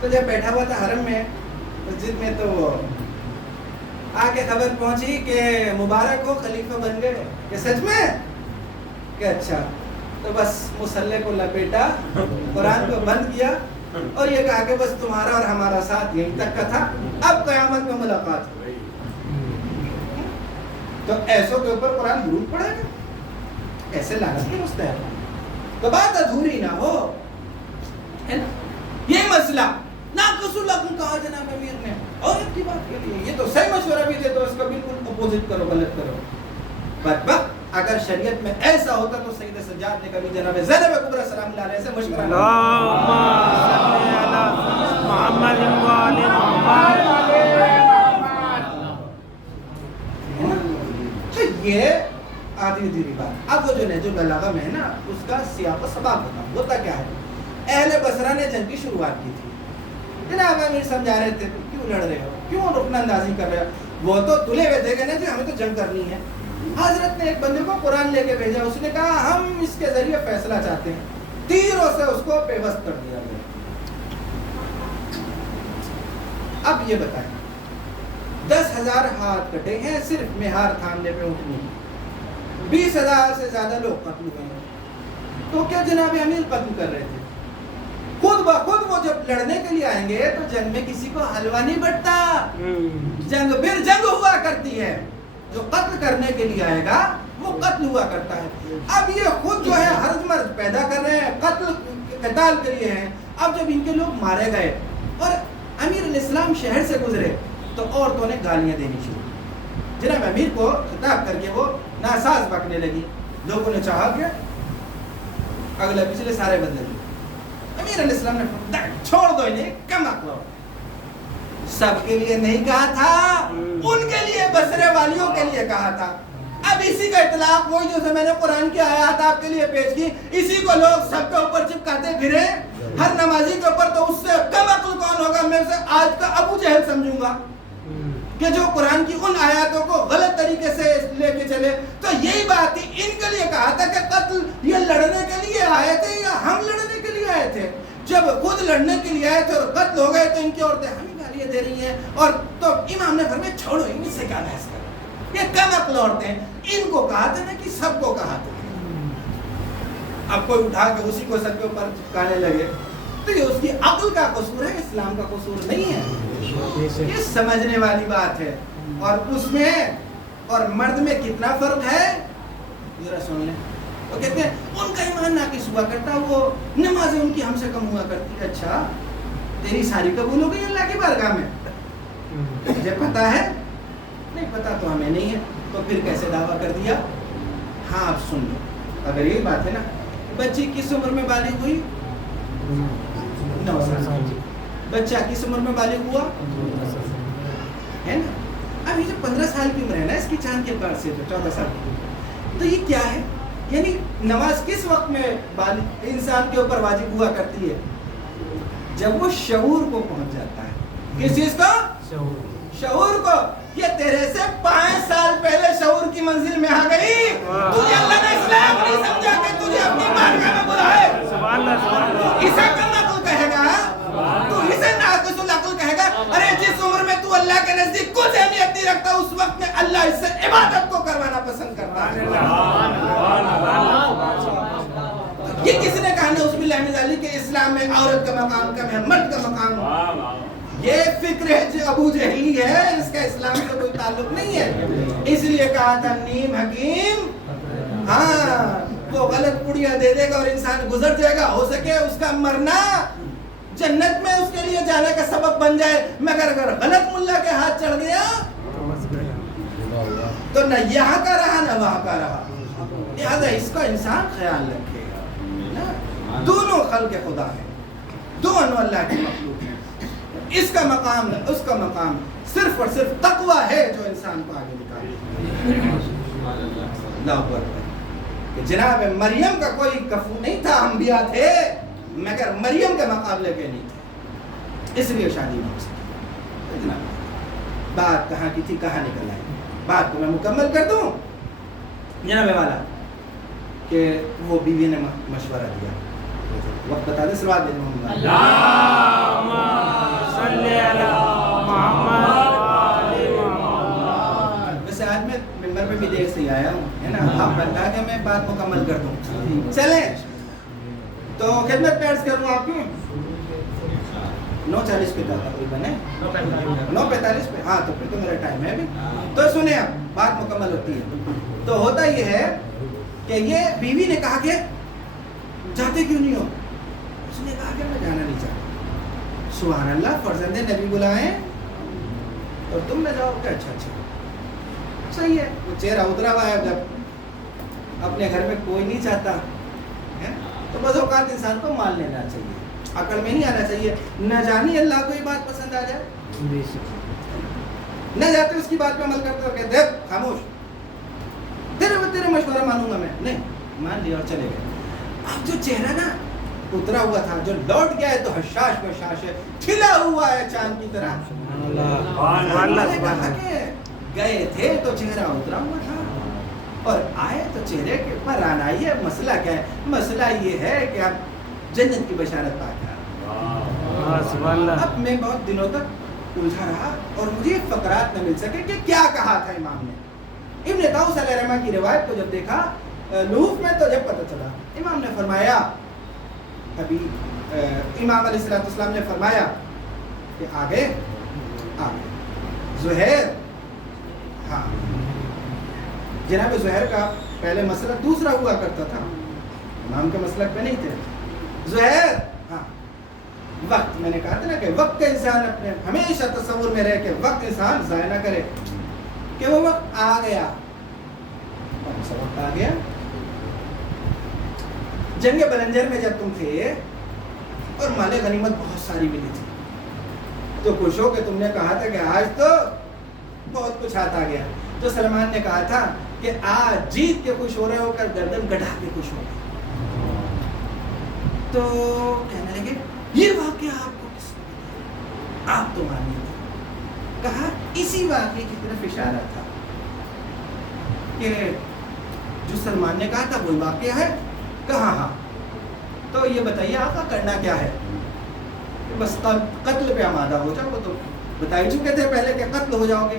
تو جب بیٹھا ہوا تھا حرم میں مسجد میں، تو آ کے خبر پہنچی کہ مبارک ہو خلیفہ بن گئے، کہ سچ میں؟ کہ اچھا، تو بس مصلی کو لپیٹا، قرآن کو بند کیا، اور یہ کہا کہ بس تمہارا اور ہمارا ساتھ یہیں تک کا تھا، اب قیامت میں ملاقات ہو گئی۔ تو ایسوں کے اوپر قرآن درود پڑھے گا، ایسے لعنت کے مستحق، تو بات ادھوری نہ ہو، ہے نا؟ یہ مسئلہ ناقص لکم کہا جناب امیر نے عورت کی بات کے لیے، یہ تو صحیح مشورہ بھی دے تو اس کا بالکل اپوزٹ کرو، غلط کرو۔ بدبخت اگر شریعت میں ایسا ہوتا تو سید سجاد نے کبھی جناب زینب کبریٰ سلام اللہ علیہ سے مشورہ نہ محمد وعلی محمد۔ تو یہ آدھی ادھیری بات۔ اب وہ جو نہج البلاغہ میں ہے نا، اس کا سیاق و سباق ہوتا کیا ہے؟ اہل بصرہ نے جنگ کی شروعات کی تھی، جناب امیر سمجھا رہے تھے کیوں لڑ رہے ہو، کیوں رکن اندازی کر رہے ہو، وہ تو تلے ہوئے تھے کہ نہیں ہمیں تو جنگ کرنی ہے۔ حضرت نے ایک بندے کو قرآن لے کے بھیجا، اس نے کہا ہم اس کے ذریعے فیصلہ چاہتے ہیں، تیروں سے اس کو پیوست کر دیا گیا۔ اب یہ بتائیں 10,000 ہاتھ کٹے ہیں صرف مہار تھامنے پہ اٹھنے، 20,000 سے زیادہ لوگ قتل ہوئے ہیں، تو کیا جناب امیر قتل کر رہے تھے؟ خود بخود وہ جب لڑنے کے لیے آئیں گے تو جنگ میں کسی کو حلوہ نہیں بٹتا، جنگ پھر جنگ ہوا کرتی ہے، جو قتل کرنے کے لیے آئے گا وہ قتل ہوا کرتا ہے۔ اب یہ خود جو ہے حرج مرج پیدا کر رہے ہیں، قتال کے لیے ہیں۔ اب جب ان کے لوگ مارے گئے اور امیر علیہ السلام شہر سے گزرے تو عورتوں نے گالیاں دینی شروع، جناب امیر کو خطاب کر کے وہ ناساز بکنے لگی، لوگوں نے چاہا کہ اگلے پچھلے سارے بدلے۔ امیر علیہ السلام نے چھوڑ دو انہیں، کم عقل ہو، سب کے لیے نہیں کہا تھا، ان کے لیے بصرے والیوں کے لیے کہا تھا۔ اب اسی کا اطلاق وہی جو میں نے قرآن کی آیات آپ کے لیے پیش کی، اسی کو لوگ سب کے اوپر چپکاتے پھرے، ہر نمازی کے اوپر، تو اس سے کم عقل کون ہوگا؟ میں سے آج کا ابو جہل سمجھوں گا کہ جو قرآن کی ان آیاتوں کو غلط طریقے سے لے کے چلے۔ تو یہی بات تھی، ان کے لیے کہا تھا کہ قتل یہ لڑنے کے لیے آئے تھے یا ہم لڑنے کے لیے آئے تھے؟ جب خود لڑنے کے لیے آئے تھے اور قتل ہو گئے تو ان کی عورتیں ہمیں گالیاں دے رہی ہیں، اور تو امام نے فرمایا چھوڑو ان سے کیا بحث کرو، یہ کم عقل عورتیں ہیں، ان کو کہا تھا نا کہ سب کو کہا تھا۔ اب کوئی اٹھا کے اسی کو سر کے اوپر چپکانے لگے تو یہ اس کی عقل کا قصور ہے، اسلام کا قصور نہیں ہے، یہ سمجھنے والی بات ہے۔ اور اس میں اور مرد میں کتنا فرق ہے ذرا سن لیں۔ وہ کہتے ہیں ان کا ایمان ناقص ہوا کرتا، وہ نمازیں ان کی ہم سے کم ہوا کرتی۔ اچھا تیری ساری قبول ہو گئی اللہ کی بارگاہ میں؟ مجھے پتا ہے نہیں، پتا تو ہمیں نہیں ہے، تو پھر کیسے دعویٰ کر دیا؟ ہاں آپ سن لو، اگر یہی بات ہے نا، بچی کس عمر میں بالغ ہوئی؟ 9 سال۔ بچہ کس عمر میں بالغ ہوا؟ ہے نا؟ اب یہ جو 15 سال کی عمر ہے نا اس کی، چاند کے بعد سے 14 سال کی، تو یہ کیا ہے؟ یعنی نماز کس وقت میں انسان کے اوپر واجب ہوا کرتی ہے؟ جب وہ شعور کو پہنچ جاتا ہے۔ کس چیز کو؟ شعور کو۔ یہ تیرے سے 5 سال پہلے شعور کی منزل میں آ گئی، تجھے اللہ نے اسلام نہیں سمجھا کہ تجھے اپنی بارگاہ میں بلائے۔ اسے کم عقل کہے گا، تو اسے ناقص العقل کہے گا۔ ارے جس عمر میں تو اللہ کے نزدیک کچھ اہمیت نہیں رکھتا، اس وقت میں اللہ اس سے عبادت کو کروانا پسند کرتا ہے۔ یہ کسی نے کہا نا اس میں لہمی ذالی کہ اسلام میں عورت کا مقام کم ہے، مرد کا مقام، یہ فکر ہے جو ابو جہلی ہے، اس کا اسلام سے کوئی تعلق نہیں ہے۔ اس لیے کہا تھا نیم حکیم، ہاں وہ غلط پڑیاں دے دے گا اور انسان گزر جائے گا، ہو سکے اس کا مرنا جنت میں اس کے لیے جانے کا سبب بن جائے، مگر اگر غلط ملا کے ہاتھ چڑھ گیا تو نہ یہاں کا رہا نہ وہاں کا رہا۔ لہذا اس کا انسان خیال رکھے گا، دونوں خلق خدا ہیں، دونوں اللہ کی مخلوق ہیں۔ اس کا مقام ہے، اس کا مقام صرف اور صرف تقوی ہے جو انسان کو آگے نکالے۔ اللہ اکبر۔ کہ جناب مریم کا کوئی کفو نہیں تھا، انبیاء تھے مگر مریم کے مقابلے کے نہیں تھے، اس لیے شادی نہیں ہو سکی۔ جناب بات کہاں کی تھی کہاں نکل آئی، بات کو میں مکمل کر دوں جناب والا کہ وہ بیوی نے مشورہ دیا، وقت بتا دیں سلوات دیں محمد اللہم صلی علی محمد محمد۔ ویسے آج میں ممبر پہ بھی دیر سے ہی آیا ہوں، ہے نا، آپ بتا کہ میں بات مکمل کر دوں۔ چلیں تو خدمت میں عرض کروں آپ کی 9:40 پہ تھا تقریباً، 9:45 پہ، ہاں تو پھر تو میرا ٹائم ہے ابھی، تو سنیں اب بات مکمل ہوتی ہے۔ تو ہوتا یہ ہے کہ یہ بیوی نے کہا کہ جاتے کیوں نہیں ہو؟ اس نے کہا کہ میں جانا نہیں چاہتا۔ سبحان اللہ، فرزند نبی بلائیں اور تم نہ جاؤ کہ اچھا صحیح ہے۔ وہ چہرہ اترا ہوا ہے، جب اپنے گھر میں کوئی نہیں چاہتا ہے تو بعض اوقات انسان کو مان لینا چاہیے، عقل میں نہیں آنا چاہیے۔ نہ جانی اللہ کو یہ بات پسند آ جائے، نہ جاتے اس کی بات پہ عمل کرتے ہو کہ دیکھ خاموش، تیرے مشورہ مانوں گا میں، نہیں مان لیا اور چلے گئے۔ اب جو چہرہ نا اترا ہوا تھا، جو لوٹ گیا ہے تو حشاش بشاش ہے، کھلا ہوا ہے چاند کی طرح۔ گئے تھے تو چہرہ اترا ہوا تھا اور آئے تو چہرے کے پر آنا ہی ہے۔ مسئلہ کیا ہے؟ مسئلہ یہ ہے کہ آپ جنت کی بشارت پا کے اب میں بہت دنوں تک الجھا رہا اور مجھے فقرات نہ مل سکے کہ کیا کہا تھا امام نے۔ ابن طاؤس علیہ الرحمہ کی روایت کو جب دیکھا لوف میں تو جب پتہ چلا، امام نے فرمایا، ابھی امام علیہ السلام نے فرمایا کہ آگے زہیر، ہاں جناب زہیر کا پہلے مسئلہ دوسرا ہوا کرتا تھا، امام کے مسلک میں نہیں تھے۔ زہیر، ہاں وقت، میں نے کہا تھا نا کہ وقت کا انسان اپنے ہمیشہ تصور میں رہے کہ وقت انسان ضائع نہ کرے، کہ وہ وقت آ گیا، کون سا وقت آ گیا؟ جنگ بلنجر میں جب تم تھے اور مال غنیمت بہت ساری ملی تھی تو خوش ہو کہ تم نے کہا تھا کہ آج تو بہت کچھ ہاتھ آ گیا، تو سلمان نے کہا تھا کہ آج جیت کے خوش ہو رہے ہو کر گردن گڑھا کے خوش ہو گئے۔ تو کہنے لگے یہ واقعہ آپ کو کس نے بتایا؟ آپ تو مانیے تھے۔ کہا اسی واقعے کی طرف اشارہ تھا کہ جو سلمان نے کہا تھا وہی واقعہ ہے۔ کہا ہاں، تو یہ بتائیے آقا کرنا کیا ہے؟ بس قتل پہ آمادہ ہو جاؤ، تو بتا ہی چکے تھے پہلے کہ قتل ہو جاؤ گے۔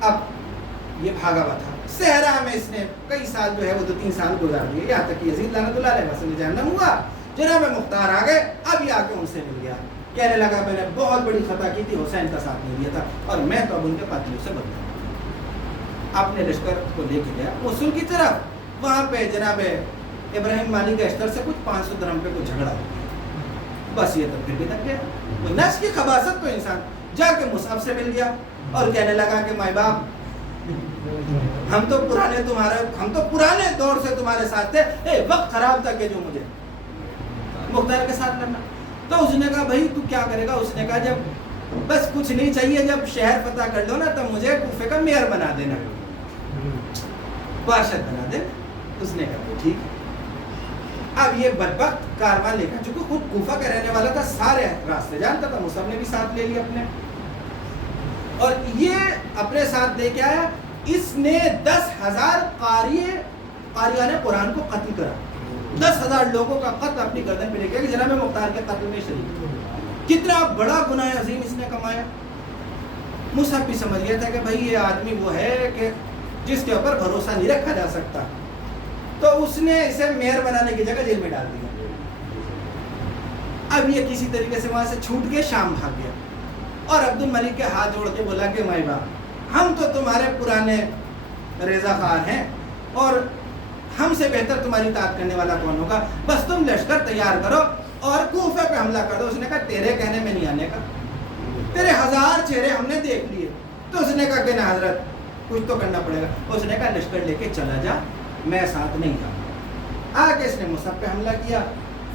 اب یہ بھاگا ہوا تھا صحرا میں، اس نے کئی سال جو ہے وہ 2-3 سال گزار دیے، یہاں تک کہ یزید لعنت اللہ علیہ وسلم جہنم ہوا، جناب مختار آ گئے، اب یہ آ کے ان سے مل گیا، کہنے لگا میں نے بہت بڑی خطا کی تھی، حسین کا ساتھ نہیں دیا تھا اور میں تو اب ان کے قاتلوں سے بدلا۔ اپنے لشکر کو لے کے گیا موصل کی طرف، وہاں پہ جناب ابراہیم مالی کے اشتر سے کچھ 500 درہم پہ کوئی جھگڑا ہو گیا، بس یہ تو پھر بھی تک گیا، وہ نفس کی خباثت تو انسان جا کے مصعب سے مل گیا اور کہنے لگا کہ مائی باپ ہم تو پرانے دور سے تمہارے ساتھ تھے، وقت خراب تھا کہ جو مجھے مختار کے ساتھ لڑنا۔ تو اس نے کہا بھائی تو کیا کرے گا؟ اس نے کہا جب بس کچھ نہیں چاہیے، جب شہر فتح کر لو نا تو مجھے کوفے کا میئر بنا دینا، بادشاہ بنا دینا۔ اس نے کہا ٹھیک۔ اب یہ بدبخت کارواں لے کر، چونکہ خود کوفہ کا رہنے والا تھا، سارے راستے جانتا تھا، مصعب نے بھی ساتھ لے لیا اپنے، اور یہ اپنے ساتھ لے کے آیا۔ اس نے 10,000 قاریان قرآن کو قتل کرا، 10,000 لوگوں کا قتل اپنی گردن پہ لے کے جناب مختار کے قتل میں شریک۔ کتنا بڑا گناہ عظیم اس نے کمایا۔ مصعب بھی سمجھ گیا تھا کہ بھائی یہ آدمی وہ ہے کہ جس کے اوپر بھروسہ نہیں رکھا جا سکتا، تو اس نے اسے میئر بنانے کی جگہ جیل میں ڈال دیا۔ اب یہ کسی طریقے سے وہاں سے چھوٹ کے شام بھاگ گیا اور عبد الملک کے ہاتھ جوڑ کے بولا کہ مائی باپ ہم تو تمہارے پرانے رضا خار ہیں اور ہم سے بہتر تمہاری اطاعت کرنے والا کون ہوگا، بس تم لشکر تیار کرو اور کوفہ پہ حملہ کر دو۔ اس نے کہا تیرے کہنے میں نہیں آنے کا، تیرے 1000 چہرے ہم نے دیکھ لیے۔ تو اس نے کہا کہ نہ حضرت کچھ تو کرنا پڑے گا۔ اس نے کہا لشکر لے کے چلا جا، میں ساتھ نہیں جاؤں۔ آگے اس نے مصعب پہ حملہ کیا،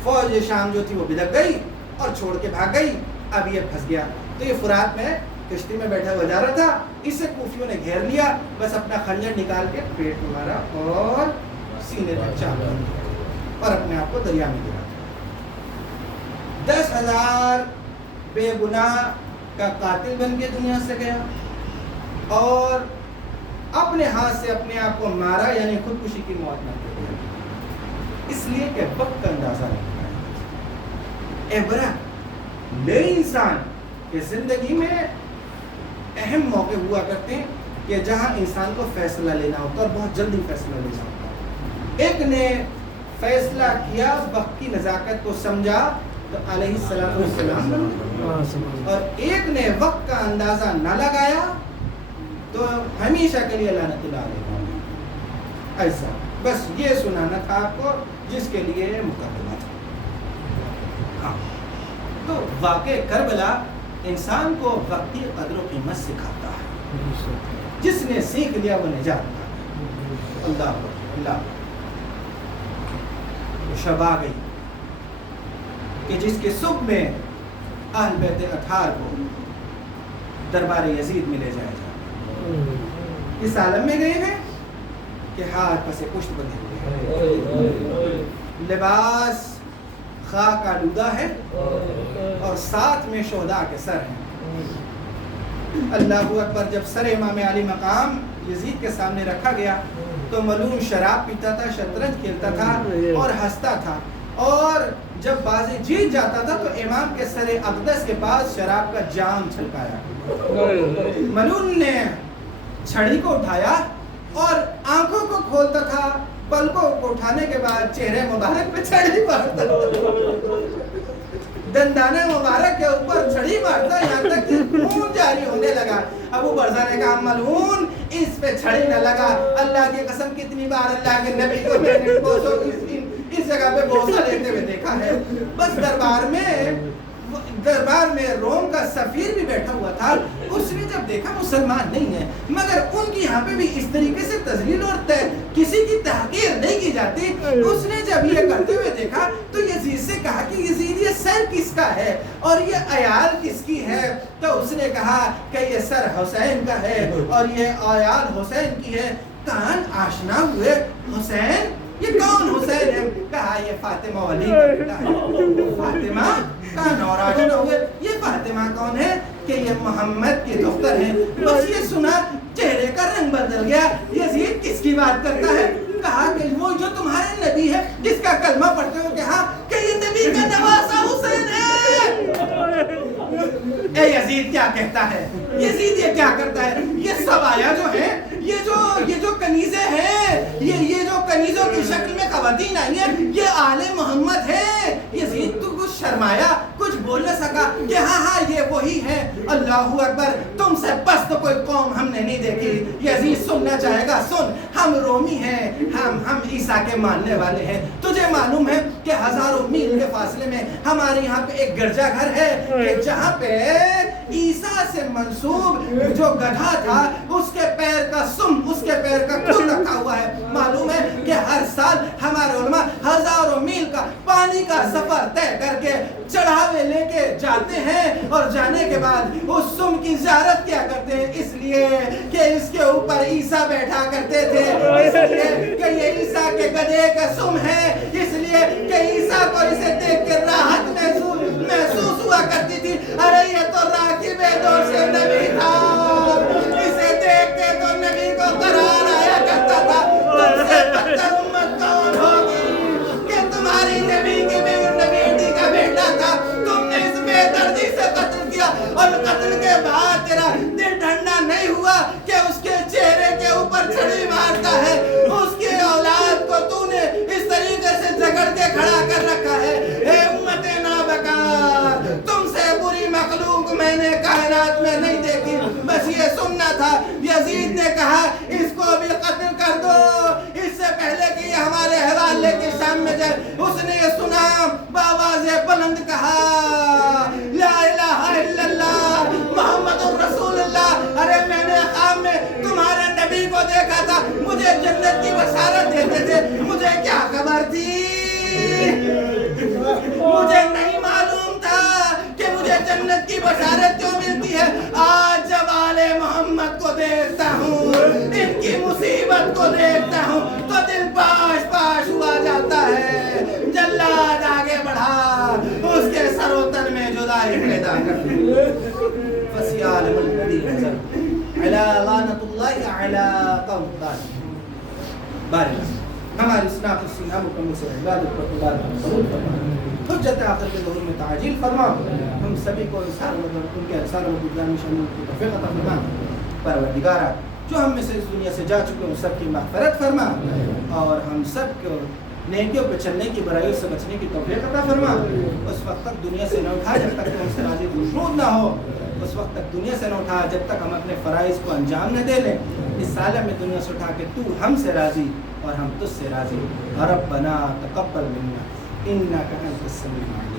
فوج شام جو تھی وہ بدک گئی اور چھوڑ کے بھاگ گئی۔ اب یہ پھنس گیا، تو یہ فرات میں کشتی میں بیٹھا ہوا جا رہا تھا، اسے کوفیوں نے گھیر لیا، بس اپنا خنجر نکال کے پیٹ میں مارا اور سینے پر چاک اور اپنے آپ کو دریا میں گرا۔ 10,000 بے گناہ کا قاتل بن کے دنیا سے گیا اور اپنے ہاتھ سے اپنے آپ کو مارا، یعنی خودکشی کی موت نہ کی، اس لیے کہ وقت کا اندازہ رکھنا ہے۔ عبرت لے انسان کہ زندگی میں اہم موقع ہوا کرتے ہیں کہ جہاں انسان کو فیصلہ لینا ہوتا ہے اور بہت جلدی فیصلہ لینا ہوتا ہے۔ ایک نے فیصلہ کیا، وقت کی نزاکت کو سمجھا تو علیہ السلام، اور ایک نے وقت کا اندازہ نہ لگایا تو ہمیشہ کے لیے لعنت اللہ علیہ۔ ایسا بس یہ سنانا تھا آپ کو جس کے لیے مقدمہ تھا۔ ہاں، تو واقع کربلا انسان کو وقت کی قدر و قیمت سکھاتا ہے، جس نے سیکھ لیا وہ نجات پاتا۔ اللہ اللہ شب آ گئی کہ جس کے صبح میں اہل بیت اطہار کو دربار یزید میں لے جایا جائے، اس عالم میں گئے ہیں کہ ہاتھ پسے پشت بندھے ہوئے ہیں، لباس خاک آلودہ ہے اور ساتھ میں شہداء کے سر ہیں۔ اللہ اکبر۔ جب سر امام علی مقام یزید کے سامنے رکھا گیا تو ملعون شراب پیتا تھا، شطرنج کھیلتا تھا اور ہنستا تھا، اور جب بازی جیت جاتا تھا تو امام کے سر اقدس کے پاس شراب کا جام چھلکایا۔ ملعون نے چھڑی کو اٹھایا اور آنکھوں کو کھولتا تھا، پلکوں کو اٹھانے کے بعد چہرے مبارک پہ چھڑی مارتا، دندانے مبارک کے اوپر چھڑی مارتا، یہاں تک کہ خون جاری ہونے لگا۔ ابو برزہ نے کہا ملعون اس پہ چھڑی نہ لگا، اللہ کی قسم کتنی بار اللہ کے نبی کو میں نے اس جگہ پہ بوسہ لیتے ہوئے دیکھا ہے۔ بس دربار میں روم کا سفیر بھی بیٹھا ہوا تھا، اس نے جب دیکھا مسلمان نہیں ہے مگر ان کی یہاں پہ بھی اس طریقے سے تذلیل اور کسی کی تحقیر نہیں کی جاتی، اس نے جب یہ کرتے ہوئے دیکھا تو یزید سے کہا کہ یزید یہ سر کس کا ہے اور یہ عیال کس کی ہے؟ تو اس نے کہا کہ یہ سر حسین کا ہے اور یہ عیال حسین کی ہے۔ کان آشنا ہوئے، حسین یہ کون حسین ہے؟ کہا یہ فاطمہ ولی کا بیٹا ہے۔ فاطمہ کان اور آشنا ہوئے، یہ فاطمہ کون ہے؟ کہ یہ محمد کی دختر ہے۔ بس یہ سنا چہرے کا رنگ بدل گیا، یزید کس کی بات کرتا ہے؟ کہا کہ وہ جو تمہارے نبی ہے جس کا کلمہ پڑھتے ہو، کہا کہ یہ نبی کا نواسہ حسین ہے۔ اے یزید کیا کہتا ہے، یزید یہ کیا کرتا ہے، یہ سب آیا جو ہے، یہ جو کنیزیں ہیں، یہ جو کنیزوں کی شکل میں خواتین آئی ہیں، یہ آل محمد ہے۔ یزید تو کچھ شرمایا، کچھ بول نہ سکا کہ ہاں یہ وہی ہے۔ اللہ اکبر، تم سے بس تو کوئی قوم ہم نے نہیں دیکھی۔ یزید سننا چاہے گا سن، ہم رومی ہیں، ہم عیسیٰ کے ماننے والے ہیں۔ تجھے معلوم ہے کہ ہزاروں میل کے فاصلے میں ہمارے یہاں پہ ایک گرجا گھر ہے کہ جہاں پہ عیسیٰ سے منسوب جو گدھا تھا اس کے پیر کا سم، اس کے پیر کا کھل رکھا ہوا ہے۔ معلوم ہے کہ ہر سال ہمارے علماء ہزاروں میل کا پانی کا سفر طے کر کے چڑھاوے لے کے جاتے ہیں اور جانے کے بعد اس سم کی زیارت کیا کرتے ہیں، اس لیے کہ اس کے اوپر عیسیٰ بیٹھا کرتے تھے، اس لیے کہ یہ عیسیٰ کے گدھے کا سم ہے، اس لیے کہ عیسیٰ کو اسے دیکھ کے راحت محسوس ہوا کرتی تھی۔ ارے یہ تو راکب دوش نبی تھا، اسے دیکھ کے تو نبی کو قرار آیا کرتا تھا۔ تم سے بدتر امت کون ہوگی کہ تمہاری نبی کی بیٹی کا بیٹا تھا، تم نے اس بے دردی سے قتل کیا، اور قتل کے بعد تیرا دل ٹھنڈا نہیں ہوا کہ اس کے چہرے کے اوپر چھڑی مارتا ہے، اس کی اولاد کو تو نے اس طریقے سے جگڑ کے کھڑا کر رکھا ہے۔ اے امت نابکار، تم سے بری مخلوق میں نے کائنات میں نہیں دیکھی، بس یہ سننا تھا۔ یزید نے کہا اس کو بھی قتل کر دو، اس سے پہلے کہ یہ ہمارے حوالے کی شام میں جائے۔ اس نے یہ سنا، بآواز بلند کہا لا الہ الا اللہ محمد الرسول اللہ۔ ارے میں نے خواب میں تمہارے نبی کو دیکھا تھا، مجھے جنت کی بشارت دیتے تھے، مجھے کیا خبر تھی، مجھے نہیں معلوم تھا کہ مجھے جنت کی بشارت کیوں ملتی ہے۔ آج جب آل محمد کو دیکھتا ہوں، ان کی مصیبت کو دیکھتا ہوں تو دل پاش پاش ہوا جاتا ہے۔ جلاد آگے بڑھا، اس کے سر و تن میں جدائی پیدا کر دی۔ فسیعالم الذی نظر علی لعنت اللہ علی قوم الظالمین۔ بارہ ہماری صناعت السینہ مکمل سے عبادت پر خدا قبول فرما، حجت آخر کے ظہور میں تعجیل فرما، ہم سبھی کو انصار و ان کے انصار و بجانی شامل کی توفیق عطا فرما۔ پروردگارہ، جو ہم میں سے اس دنیا سے جا چکے ان سب کی مغفرت فرما، اور ہم سب کو نیکیوں پہ چلنے کی، برائیوں سے بچنے کی توفیق عطا فرما۔ اس وقت تک دنیا سے نہ اٹھا جب تک ہم سے راضی خوشنود نہ ہو، اس وقت تک دنیا سے نہ اٹھا جب تک ہم اپنے فرائض کو انجام نہ دے لیں۔ اس سالہ میں دنیا سے اٹھا کے تو ہم سے راضی اور ہم تجھ سے راضی۔ ربنا تقبل منا انک انت السمیع العلیم۔